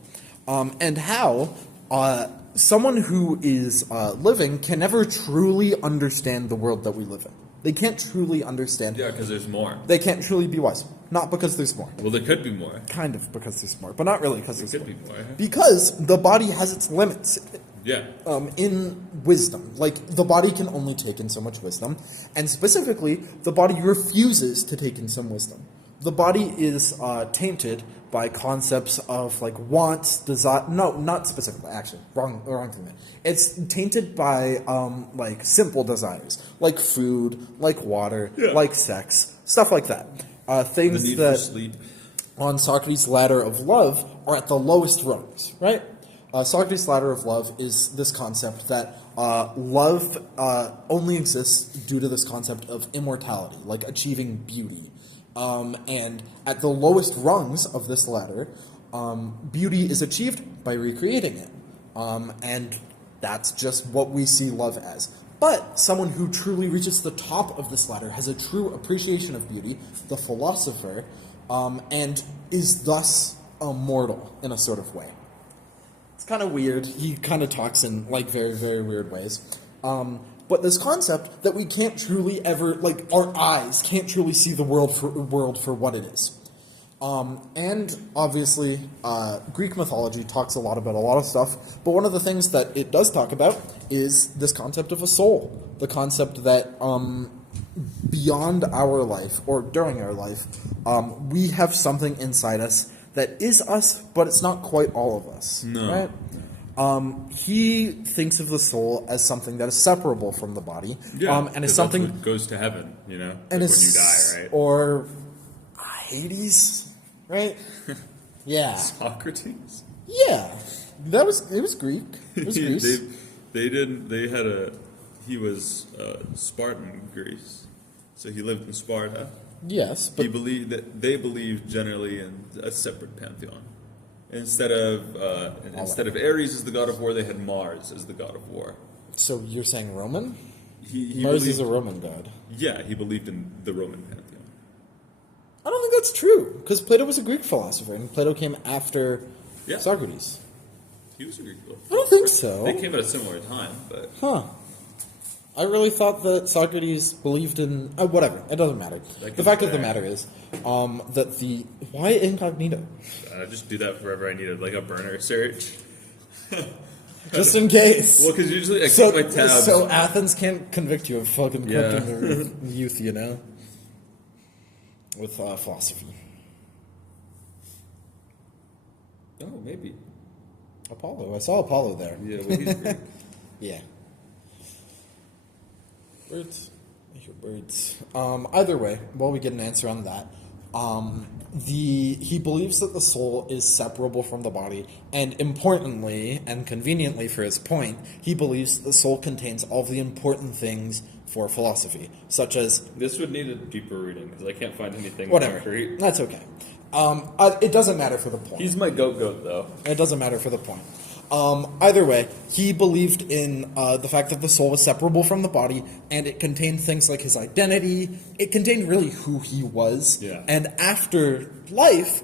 and how someone who is living can never truly understand the world that we live in. They can't truly understand. Yeah, because there's more. They can't truly be wise. Not because there's more. Well, there could be more. Kind of because there's more, but not really because there's Could more. be more. Because the body has its limits. Yeah. In wisdom. Like, the body can only take in so much wisdom, and specifically, the body refuses to take in some wisdom. The body is tainted by concepts of, like, wants, desire... No, not specifically, actually. Wrong thing there. It's tainted by, like, simple desires. Like food, like water, like sex, stuff like that. Things The need that, for sleep. on Socrates' ladder of love, are at the lowest rungs, right? Socrates' ladder of love is this concept that love only exists due to this concept of immortality, like achieving beauty. And at the lowest rungs of this ladder, beauty is achieved by recreating it. And that's just what we see love as. But someone who truly reaches the top of this ladder has a true appreciation of beauty, the philosopher, and is thus immortal in a sort of way. It's kind of weird. He kind of talks in, like, very, very weird ways. But this concept that we can't truly ever, like, our eyes can't truly see the world for what it is. And obviously, Greek mythology talks a lot about a lot of stuff, but one of the things that it does talk about is this concept of a soul. The concept that beyond our life, or during our life, we have something inside us that is us, but it's not quite all of us. No. Right? He thinks of the soul as something that is separable from the body, Yeah, and is something that's what goes to heaven, you know, and like when you die, right? Or Hades, right? Yeah, Socrates. yeah. It was Greek. It was Greece. He was Spartan Greece, so he lived in Sparta. Yes, but They believed generally in a separate pantheon. Instead of Ares as the god of war, they had Mars as the god of war. so you're saying Roman? He Mars is believed, a Roman god. yeah, he believed in the Roman pantheon. I don't think that's true, because Plato was a Greek philosopher, and Plato came after Yeah. Socrates. He was a Greek philosopher. I don't think so. They came at a similar time, but Huh. I really thought that Socrates believed in... whatever. It doesn't matter. That The goes fact of the back. matter is that the... Why incognito? just do that wherever I needed, like a burner search. Just in case. Well, because usually I So, keep my tabs. so Athens can't convict you of fucking Yeah. corrupting their youth, you know? With philosophy. Oh, maybe. Apollo. I saw Apollo there. Yeah, well, he's Greek. Yeah. Birds. I hear birds. Either way, while we get an answer on that, he believes that the soul is separable from the body, and importantly and conveniently for his point, he believes the soul contains all of the important things for philosophy, such as This would need a deeper reading because I can't find anything whatever. concrete. That's okay. It doesn't matter for the point. He's my goat though. It doesn't matter for the point. Either way, he believed in the fact that the soul was separable from the body, and it contained things like his identity. It contained really who he was. Yeah. And after life,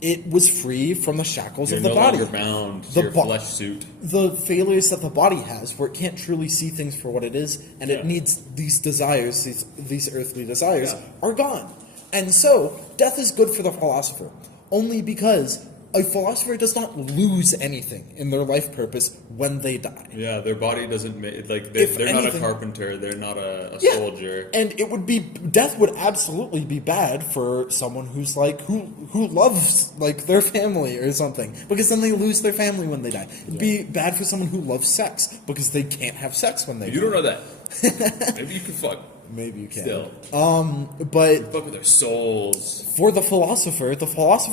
it was free from the shackles You're of the no body. longer bound to The your bo- flesh suit. The failures that the body has, where it can't truly see things for what it is, and Yeah. it needs these desires, these earthly desires, Yeah. are gone. And so, death is good for the philosopher, only because a philosopher does not lose anything in their life purpose when they die. Yeah, their body doesn't like If they're not a anything- carpenter. They're not a Yeah. soldier. And it would be death would absolutely be bad for someone who's like who loves like their family or something, because then they lose their family when they die. It'd be bad for someone who loves sex because they can't have sex when they You die. don't know that. Maybe you can fuck. Maybe you can. Still, But fuck with their souls. for the philosopher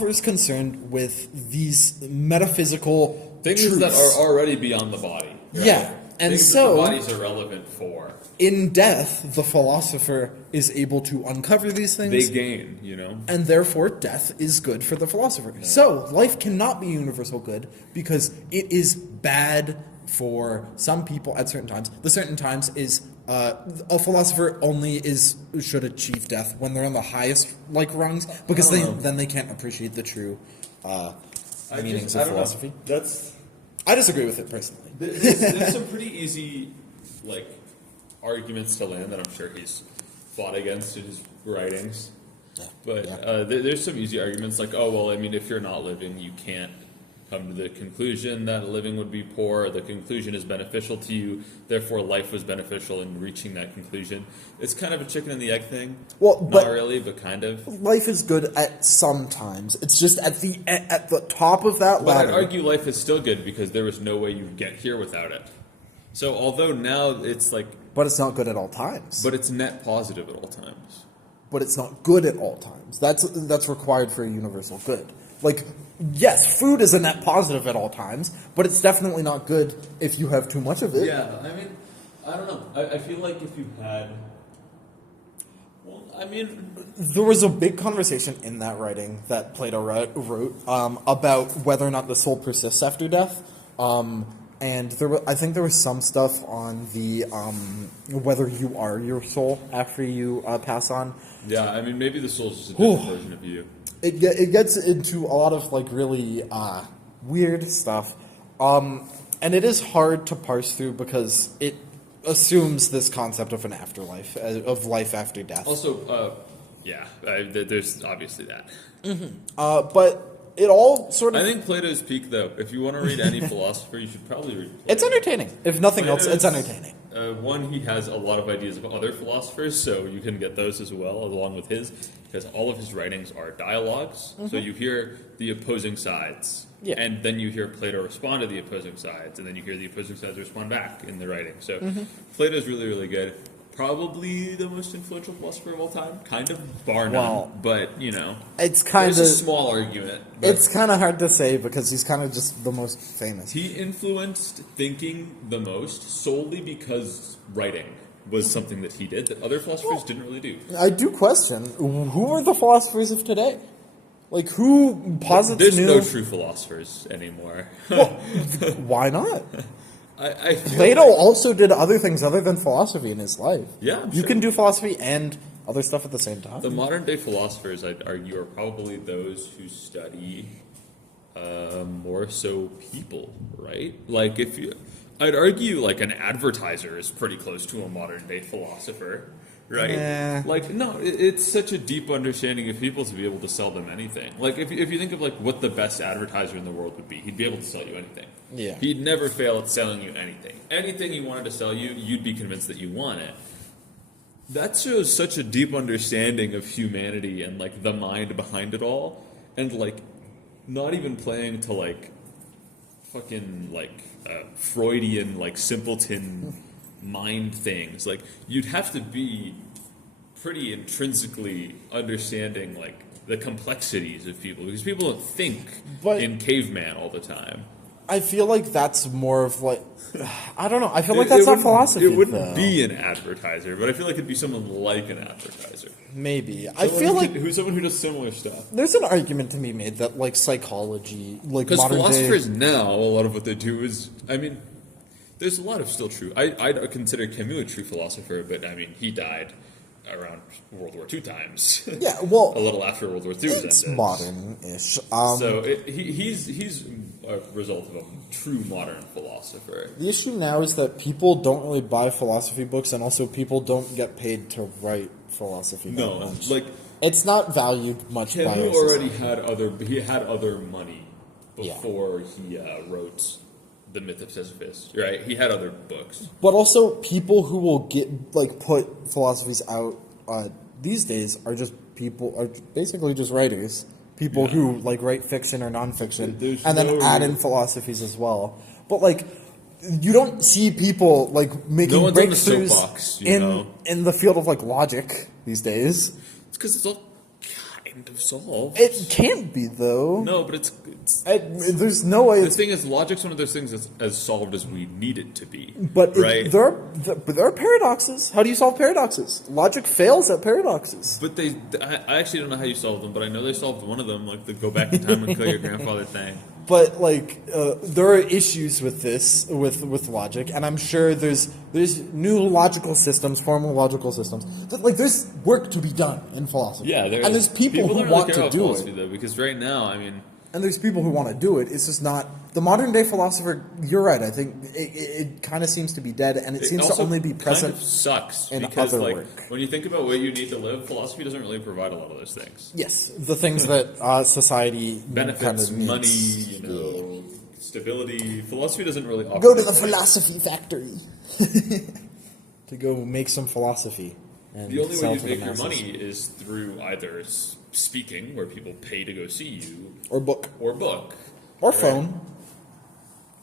is concerned with these metaphysical Things truths. that are already beyond the body. right? Yeah, and Things so- that the body's irrelevant for. In death, the philosopher is able to uncover these things. They gain, you know. And therefore, death is good for the philosopher. So, life cannot be universal good because it is bad for some people at certain times. The certain times is a philosopher only should achieve death when they're on the highest rungs, because I don't know. then they can't appreciate the true meanings I of don't philosophy. know. That's I disagree with it personally. There's some pretty easy, like, arguments to land that I'm sure he's fought against in his writings. Yeah. But there's some easy arguments like, oh, well, I mean, if you're not living, you can't come to the conclusion that living would be poor. The conclusion is beneficial to you. Therefore, life was beneficial in reaching that conclusion. It's kind of a chicken and the egg thing. Well, not really, but kind of. Life is good at some times. It's just at the top of that But ladder. I'd argue life is still good because there was no way you'd get here without it. So although now it's like... But it's not good at all times. But it's net positive at all times. But it's not good at all times. That's required for a universal good. Like, yes, food is a net positive at all times, but it's definitely not good if you have too much of it. Yeah, I mean, I don't know. I feel like if you had... Well, I mean... There was a big conversation in that writing that Plato wrote about whether or not the soul persists after death. And I think there was some stuff on the whether you are your soul after you pass on. Yeah, I mean, maybe the soul's just a different version of you. It gets into a lot of like really weird stuff, and it is hard to parse through because it assumes this concept of an afterlife, of life after death. Also, there's obviously that. But it all sort of... I think Plato's peak, though. If you want to read any philosopher, you should probably read Plato. It's entertaining. If nothing else, it's entertaining. One, he has a lot of ideas of other philosophers, so you can get those as well, along with his, because all of his writings are dialogues. So you hear the opposing sides, and then you hear Plato respond to the opposing sides, and then you hear the opposing sides respond back in the writing. So Plato's really, really good. Probably the most influential philosopher of all time, kind of, bar none. But, you know, it's kind of a small argument. It's kind of hard to say because he's kind of just the most famous. He influenced thinking the most solely because writing was something that he did that other philosophers didn't really do. I do question, who are the philosophers of today? Like, who posits There's new... no true philosophers anymore. Well, why not? I Plato also did other things other than philosophy in his life. Yeah, you can do philosophy and other stuff at the same time. The modern day philosophers, I'd argue, are probably those who study more so people, right? Like I'd argue like an advertiser is pretty close to a modern day philosopher, right? Like, no, it's such a deep understanding of people to be able to sell them anything. Like, if you think of like what the best advertiser in the world would be, he'd be able to sell you anything. Yeah. He'd never fail at selling you anything. Anything he wanted to sell you, you'd be convinced that you want it. That shows such a deep understanding of humanity and like the mind behind it all, and like not even playing to like fucking like Freudian like simpleton mind things. Like, you'd have to be pretty intrinsically understanding like the complexities of people, because people don't think in caveman all the time. I feel like that's more of like, I don't know. I feel like that's not philosophy. It wouldn't be an advertiser, but I feel like it'd be someone like an advertiser. Maybe. I feel like who's someone who does similar stuff. There's an argument to be made that like psychology, like because modern philosophers day... now, a lot of what they do is, I mean, there's a lot of still true. I'd consider Camus a true philosopher, but I mean, he died around World War II times. Yeah, well, a little after World War II was ended. It's modern-ish. So he's a result of a true modern philosopher. The issue now is that people don't really buy philosophy books, and also people don't get paid to write philosophy. No, like it's not valued much. Camus already had other money before he wrote The Myth of Sisyphus, right? He had other books. But also, people who will put philosophies out these days are basically just writers. People who like write fiction or nonfiction, and then add in philosophies as well. But like, you don't see people like making breakthroughs in the field of like logic these days. It's because it's all kind of solved. It can't be though. No, but there's no way. The thing is, logic's one of those things that's as solved as we need it to be. But right? There are paradoxes. How do you solve paradoxes? Logic fails at paradoxes. But I actually don't know how you solve them, but I know they solved one of them, like the go back in time and kill your grandfather thing. But like, there are issues with this, with logic, and I'm sure there's new logical systems, formal logical systems. Like, there's work to be done in philosophy. Yeah, and there's people who want to do it. Though, because right now, I mean, and there's people who want to do it. It's just not the modern day philosopher. You're right. I think it kind of seems to be dead, and it seems to only be present. Kind of sucks in because, other like, work. when you think about what you need to live, philosophy doesn't really provide a lot of those things. Yes, the things that society Benefits, kind of needs. money, stability. Philosophy doesn't really offer. Go to the those things. philosophy factory to go make some philosophy. And The only sell way you to the make your masses. money is through either speaking, where people pay to go see you, or book, or book, or right? phone.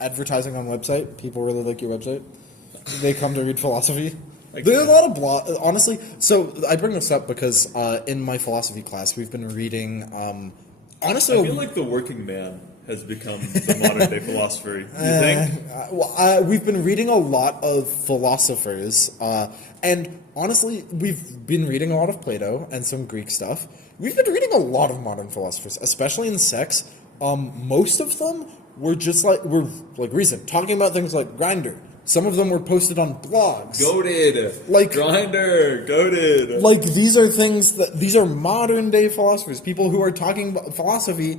Advertising on website. People really like your website. They come to read philosophy. There's a lot of honestly. So I bring this up because in my philosophy class we've been reading. Honestly, I feel like the working man has become the modern day philosopher. You think? we've been reading a lot of philosophers, and honestly, we've been reading a lot of Plato and some Greek stuff. We've been reading a lot of modern philosophers, especially in sex. Most of them were recent, talking about things like Grindr. Some of them were posted on blogs. Goated, Like Grindr, goated. Like these are modern day philosophers, people who are talking about philosophy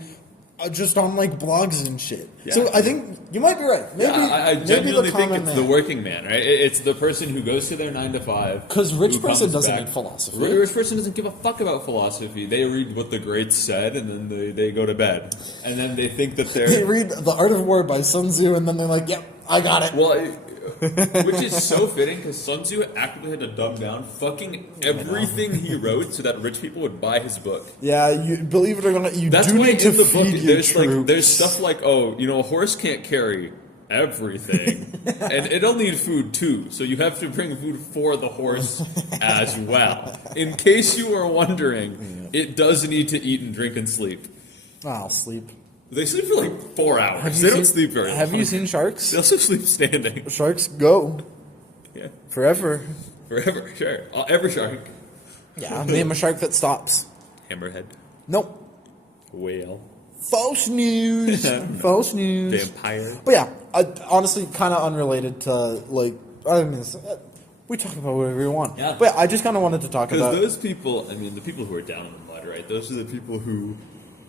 just on like blogs and shit. Yeah. So I think you might be right. Maybe, I maybe genuinely the think comment it's there. the working man, right? It's the person who goes to their 9 to 5. Because rich who person comes doesn't back. need philosophy. Rich person doesn't give a fuck about philosophy. They read what the greats said, and then they go to bed, and then they think that They they're read The Art of War by Sun Tzu, and then they're like, "Yep, I got it." well. Which is so fitting because Sun Tzu actively had to dumb down fucking everything he wrote so that rich people would buy his book. Yeah, you believe it or not, you That's do why need to in the book feed your there's troops. there's stuff like, oh, a horse can't carry everything, and it'll need food too. So you have to bring food for the horse as well. In case you were wondering, it does need to eat and drink and sleep. I'll sleep. They sleep for like 4 hours. They don't sleep very long. Have you seen sharks? They also sleep standing. Sharks go Yeah, forever. forever. Sure, every shark. Yeah, name a shark that stops. Hammerhead. Nope. Whale. False news. False news. Vampire. But yeah, honestly, kind of unrelated to like. I mean, we talk about whatever we want. Yeah. But I just kind of wanted to talk Because about those people, the people who are down in the mud, right? Those are the people who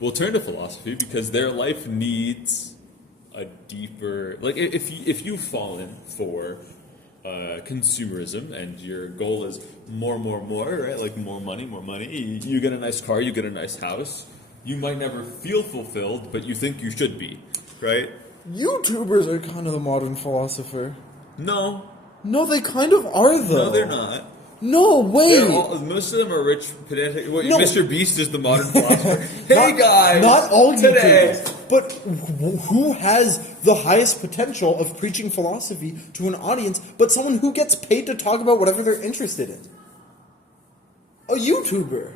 will turn to philosophy because their life needs a deeper. Like, if you've fallen for consumerism and your goal is more, right? Like more money. You get a nice car, you get a nice house. You might never feel fulfilled, but you think you should be, right? YouTubers are kind of the modern philosopher. No, No, they kind of are though. no, they're not. No way. Most of them are rich, pedantic. What, No. Mr. Beast is the modern philosopher. Hey guys, Not all today. YouTubers, but who has the highest potential of preaching philosophy to an audience, but someone who gets paid to talk about whatever they're interested in? A YouTuber.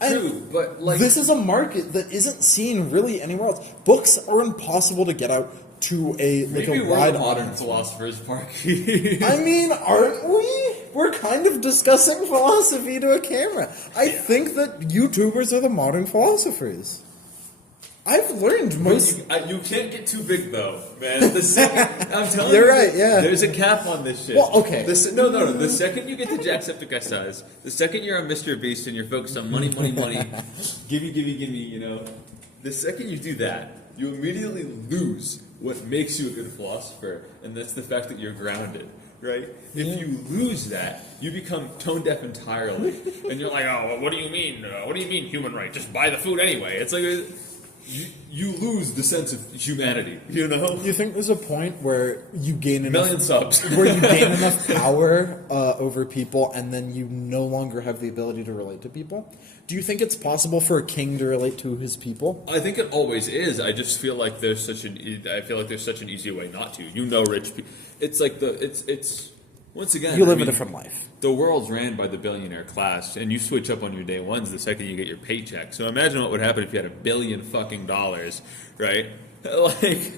And True, but like this is a market that isn't seen really anywhere else. Books are impossible to get out to a maybe a we're wide the modern audience. philosophers, Parkade. I mean, aren't we? We're kind of discussing philosophy to a camera. I think that YouTubers are the modern philosophers. I've learned most. You can't get too big though, man. The second, I'm telling You're you, right, yeah. There's a cap on this shit. Well, okay. No. The second you get to Jacksepticeye size, the second you're on Mr. Beast and you're focused on money, gimme, the second you do that, you immediately lose what makes you a good philosopher, and that's the fact that you're grounded. Right? If you lose that, you become tone deaf entirely, and you're like, "Oh, what do you mean? What do you mean human right? Just buy the food anyway." It's like you lose the sense of humanity. You know? You think there's a point where you gain enough Million subs. where you gain enough power over people, and then you no longer have the ability to relate to people? Do you think it's possible for a king to relate to his people? I think it always is. I just feel like there's such an easy way not to. Rich people. It's like it's once again. You live a different life. The world's ran by the billionaire class, and you switch up on your day ones the second you get your paycheck. So imagine what would happen if you had $1 billion fucking dollars, right? Like,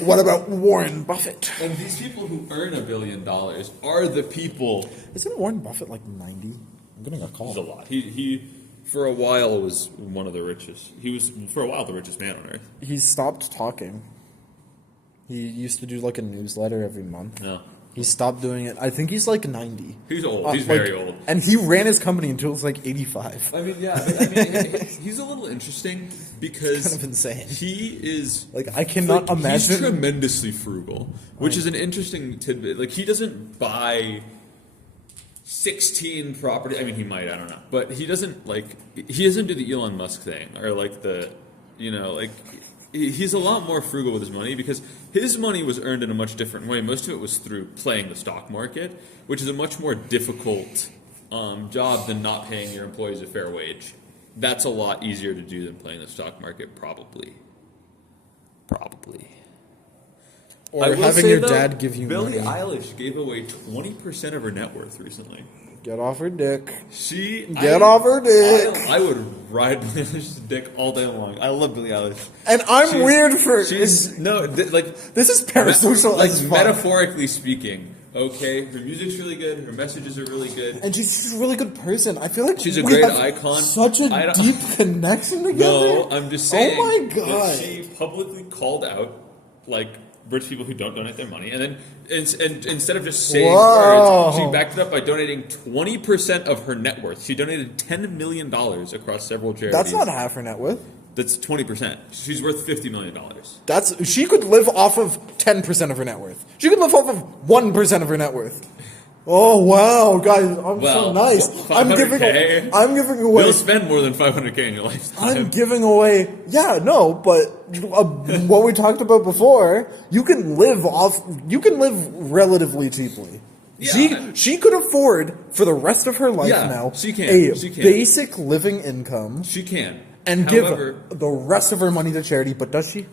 What about Warren Buffett? and these people who earn $1 billion are the people. Isn't Warren Buffett like 90? I'm getting a call. He's a lot. He for a while was one of the richest. He was for a while the richest man on earth. He stopped talking. He used to do like a newsletter every month. No. He stopped doing it. I think he's like 90. He's old. He's very old. And he ran his company until he was like 85. I mean, yeah. He's a little interesting because Kind of insane. he is Like, I cannot imagine. He's tremendously frugal, which is an interesting tidbit. Like, he doesn't buy 16 property. I mean, he might. I don't know, but he doesn't do the Elon Musk thing or like the, he's a lot more frugal with his money because his money was earned in a much different way. Most of it was through playing the stock market, which is a much more difficult job than not paying your employees a fair wage. That's a lot easier to do than playing the stock market, probably. Or having your dad give you Billie money. Eilish gave away 20% of her net worth recently. Get off her dick. Off her dick. I would ride Billie Eilish's dick all day long. I love Billie Eilish. And I'm weird for... This is parasocial like as fuck. Metaphorically speaking, okay? Her music's really good. Her messages are really good. And she's a really good person. I feel like she's a we great have icon. Such a deep connection together. No, I'm just saying. Oh my god! That she publicly called out rich people who don't donate their money, and then and instead of just saying words, she backed it up by donating 20% of her net worth. She donated $10 million across several charities. That's not half her net worth. That's 20%. She's worth $50 million. She could live off of 10% of her net worth. She could live off of 1% of her net worth. Oh wow, guys! I'm so nice. I'm giving away. You'll spend more than $500K in your lifetime. I'm giving away. Yeah, no, but what we talked about before, you can live relatively cheaply. Yeah. She could afford for the rest of her life now. She can. Basic living income. She can. And give the rest of her money to charity. But does she?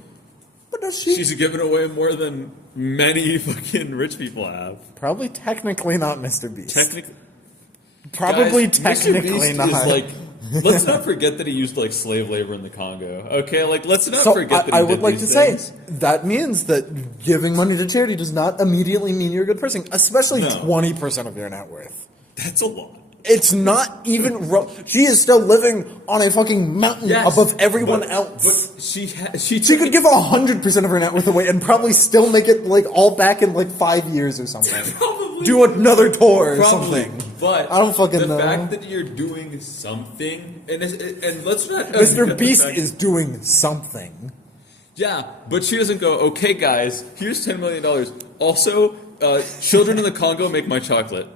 She's given away more than many fucking rich people have. Probably technically not Mr. Beast. Technically Mr. Beast not. Is let's not forget that he used slave labor in the Congo. Okay, let's not forget that. I would like to say that means that giving money to charity does not immediately mean you're a good person, especially 20% of your net worth. That's a lot. It's not even. She is still living on a fucking mountain above everyone else. But she could give 100% of her net worth away and probably still make it all back in 5 years or something. Probably do another tour or something. But I don't fucking know. The fact that you're doing something, and let's not. Mr. Beast is doing something. Yeah, but she doesn't go. Okay, guys, here's $10 million. Also, children in the Congo make my chocolate.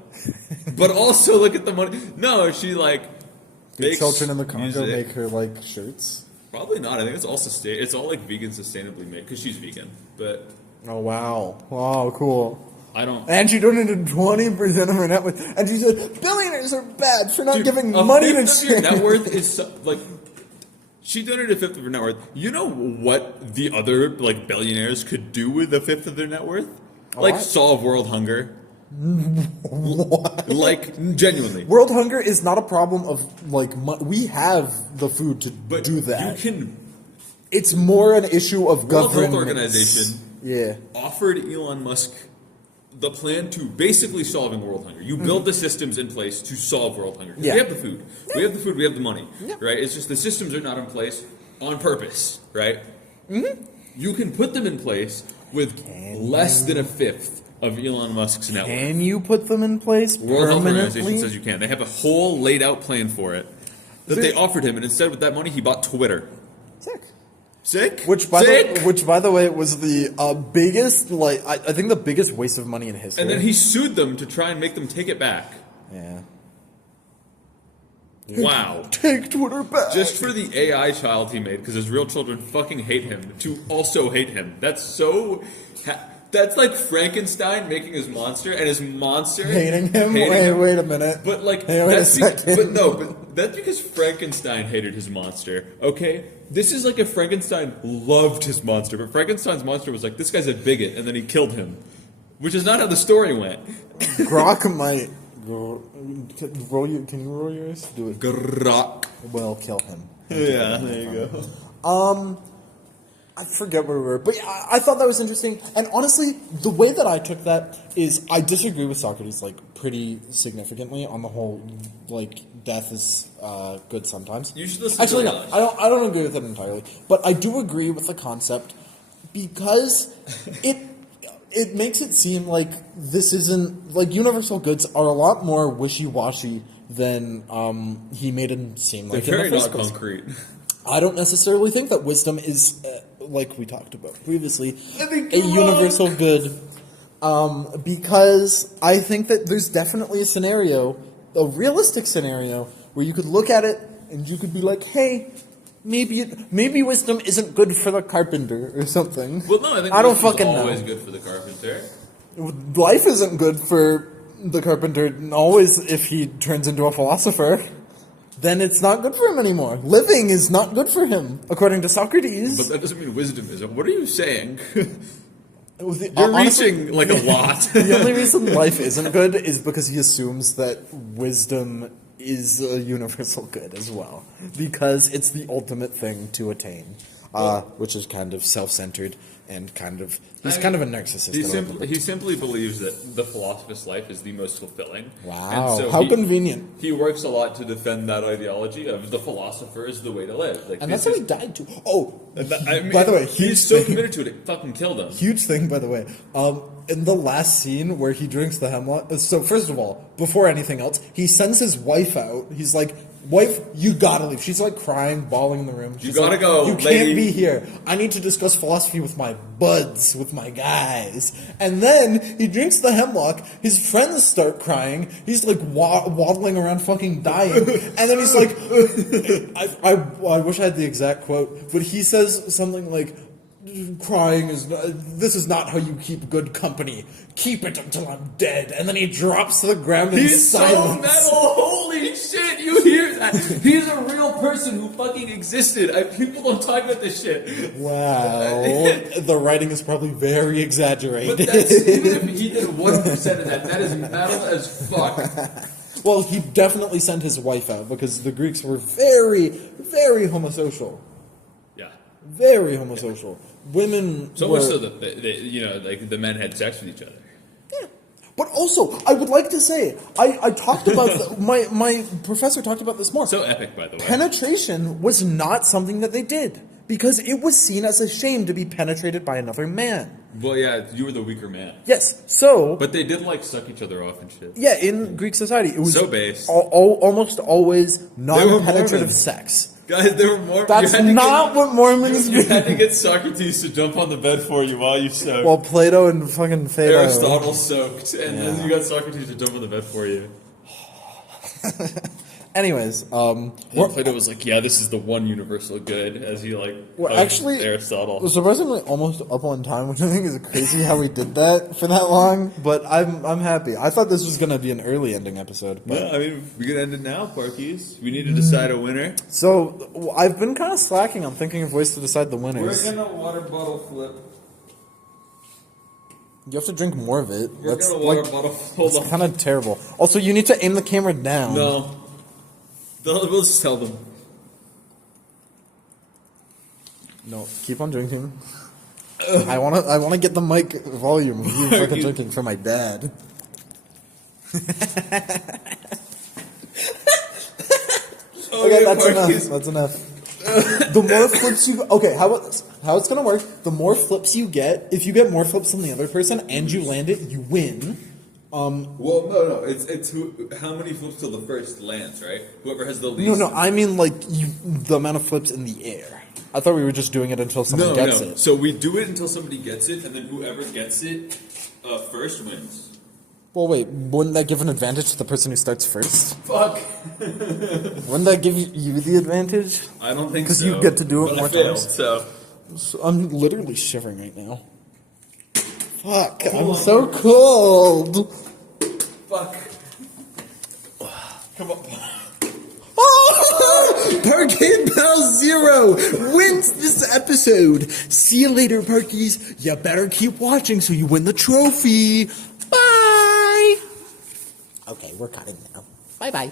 But also look at the money. No, she makes children in the Congo music. make her shirts. Probably not. I think it's all It's all vegan, sustainably made because she's vegan. But oh wow, cool. I don't. And she donated 20% of her net worth. And she said billionaires are bad for not giving money to charity. Your net worth is she donated a fifth of her net worth. You know what the other billionaires could do with a fifth of their net worth? Solve world hunger. What? Genuinely, world hunger is not a problem of we have the food to do that. You can. It's more an issue of government. World Health Organization offered Elon Musk the plan to basically solving world hunger. You build the systems in place to solve world hunger. We have the food. We have the food. We have the money. Right? It's just the systems are not in place on purpose. Right? Mm-hmm. You can put them in place with less than a fifth of Elon Musk's network. Can you put them in place World Health permanently? Organization says you can. They have a whole laid out plan for it that they offered him, and instead with that money, he bought Twitter. Sick? Which, by the way, was the biggest, I think the biggest waste of money in history. And then he sued them to try and make them take it back. Yeah. Wow. Take Twitter back. Just for the AI child he made, because his real children fucking hate him, to also hate him. That's so... That's like Frankenstein making his monster, and his monster hating him. Wait a minute. But that's because Frankenstein hated his monster. Okay, this is if Frankenstein loved his monster, but Frankenstein's monster was this guy's a bigot, and then he killed him, which is not how the story went. Grok might roll you. Can you roll yours? Do it. Grok will kill him. Yeah, there you go. I forget where we were, but I thought that was interesting. And honestly, the way that I took that is I disagree with Socrates pretty significantly on the whole. Death is good sometimes. You should listen. Actually, no, I don't agree with it entirely, but I do agree with the concept because it makes it seem like this isn't like universal goods are a lot more wishy-washy than he made it seem like. They're in the very first not place. concrete. I don't necessarily think that wisdom is, like we talked about previously, think a you're universal good. Because I think that there's definitely a scenario, a realistic scenario, where you could look at it and you could be like, hey, maybe wisdom isn't good for the carpenter or something. Well, no, I think don't wisdom's fucking always know. good for the carpenter. Life isn't good for the carpenter always if he turns into a philosopher. Then it's not good for him anymore. Living is not good for him, according to Socrates. But that doesn't mean wisdom is. What are you saying? You're You're reaching like a lot. The only reason life isn't good is because he assumes that wisdom is a universal good as well. Because it's the ultimate thing to attain. Which is kind of self-centered and kind of... He's kind of a narcissist. He simply believes that the philosopher's life is the most fulfilling. Wow, And so how convenient. He works a lot to defend that ideology of the philosopher is the way to live. Like, And that's how he died too. Oh, I mean, by the way, he's so committed to it, it fucking killed him. Huge thing, by the way. In the last scene where he drinks the hemlock... So, first of all, before anything else, he sends his wife out. He's like, wife, you gotta leave. She's like crying, bawling in the room. She's gotta like, go, You lady. can't be here. I need to discuss philosophy with my buds, with my guys. And then he drinks the hemlock. His friends start crying. He's like waddling around fucking dying. And then he's like... I wish I had the exact quote, but he says something like... Crying is not, this is not how you keep good company. Keep it until I'm dead. And then he drops to the ground in He's silence. so metal. Holy shit, you hear that? He's a real person who fucking existed. People don't talk about this shit. Wow. The writing is probably very exaggerated. But that's, even if he did 1% of that is metal as fuck. Well, he definitely sent his wife out because the Greeks were very, very homosocial. Yeah. Very homosocial. Women So were... much so that like the men had sex with each other. Yeah. But also, I would like to say, I talked about... my professor talked about this more. So epic, by the way. Penetration was not something that they did. Because it was seen as a shame to be penetrated by another man. Well, yeah, you were the weaker man. Yes, so... But they did, like, suck each other off and shit. Yeah, in Greek society, it was... So base. Almost always were non-penetrative Mormons. sex. Guys, there were more... That's not what Mormons You do. had to get Socrates to jump on the bed for you while you soaked. Well, Plato and fucking Phaedo... Aristotle soaked, and then you got Socrates to jump on the bed for you. Anyways, And Plato was like, yeah, this is the one universal good, as he, like, well, hugged actually, Aristotle. surprisingly almost up on time, which I think is crazy how we did that for that long, but I'm happy. I thought this was going to be an early ending episode. But... Yeah, I mean, we can end it now, Parkies. We need to decide a winner. So, I've been kind of slacking on thinking of ways to decide the winners. We're gonna water bottle flip. You have to drink more of it. We're That's gonna water like, bottle. Hold it's on. kind of terrible. Also, you need to aim the camera down. No. We'll just tell them. No, keep on drinking. I wanna get the mic volume of you fucking drinking for my dad. Okay, that's enough. That's enough. The more flips you... Okay, how about this? How it's gonna work, the more flips you get, if you get more flips than the other person and you land it, you win. Well, no. It's how many flips till the first lands, right? Whoever has the least. No, I mean like the amount of flips in the air. I thought we were just doing it until someone gets it. So we do it until somebody gets it, and then whoever gets it first wins. Well, wait, wouldn't that give an advantage to the person who starts first? Fuck. Wouldn't that give you the advantage? I don't think so. Because you get to do it But more I failed, times. so. So I'm literally shivering right now. Fuck, I'm on, so Marcus. cold. Fuck. Come on. Oh! Parkade Pal 0 wins this episode. See you later, Parkies. You better keep watching so you win the trophy. Bye. Okay, we're cutting now. Bye-bye.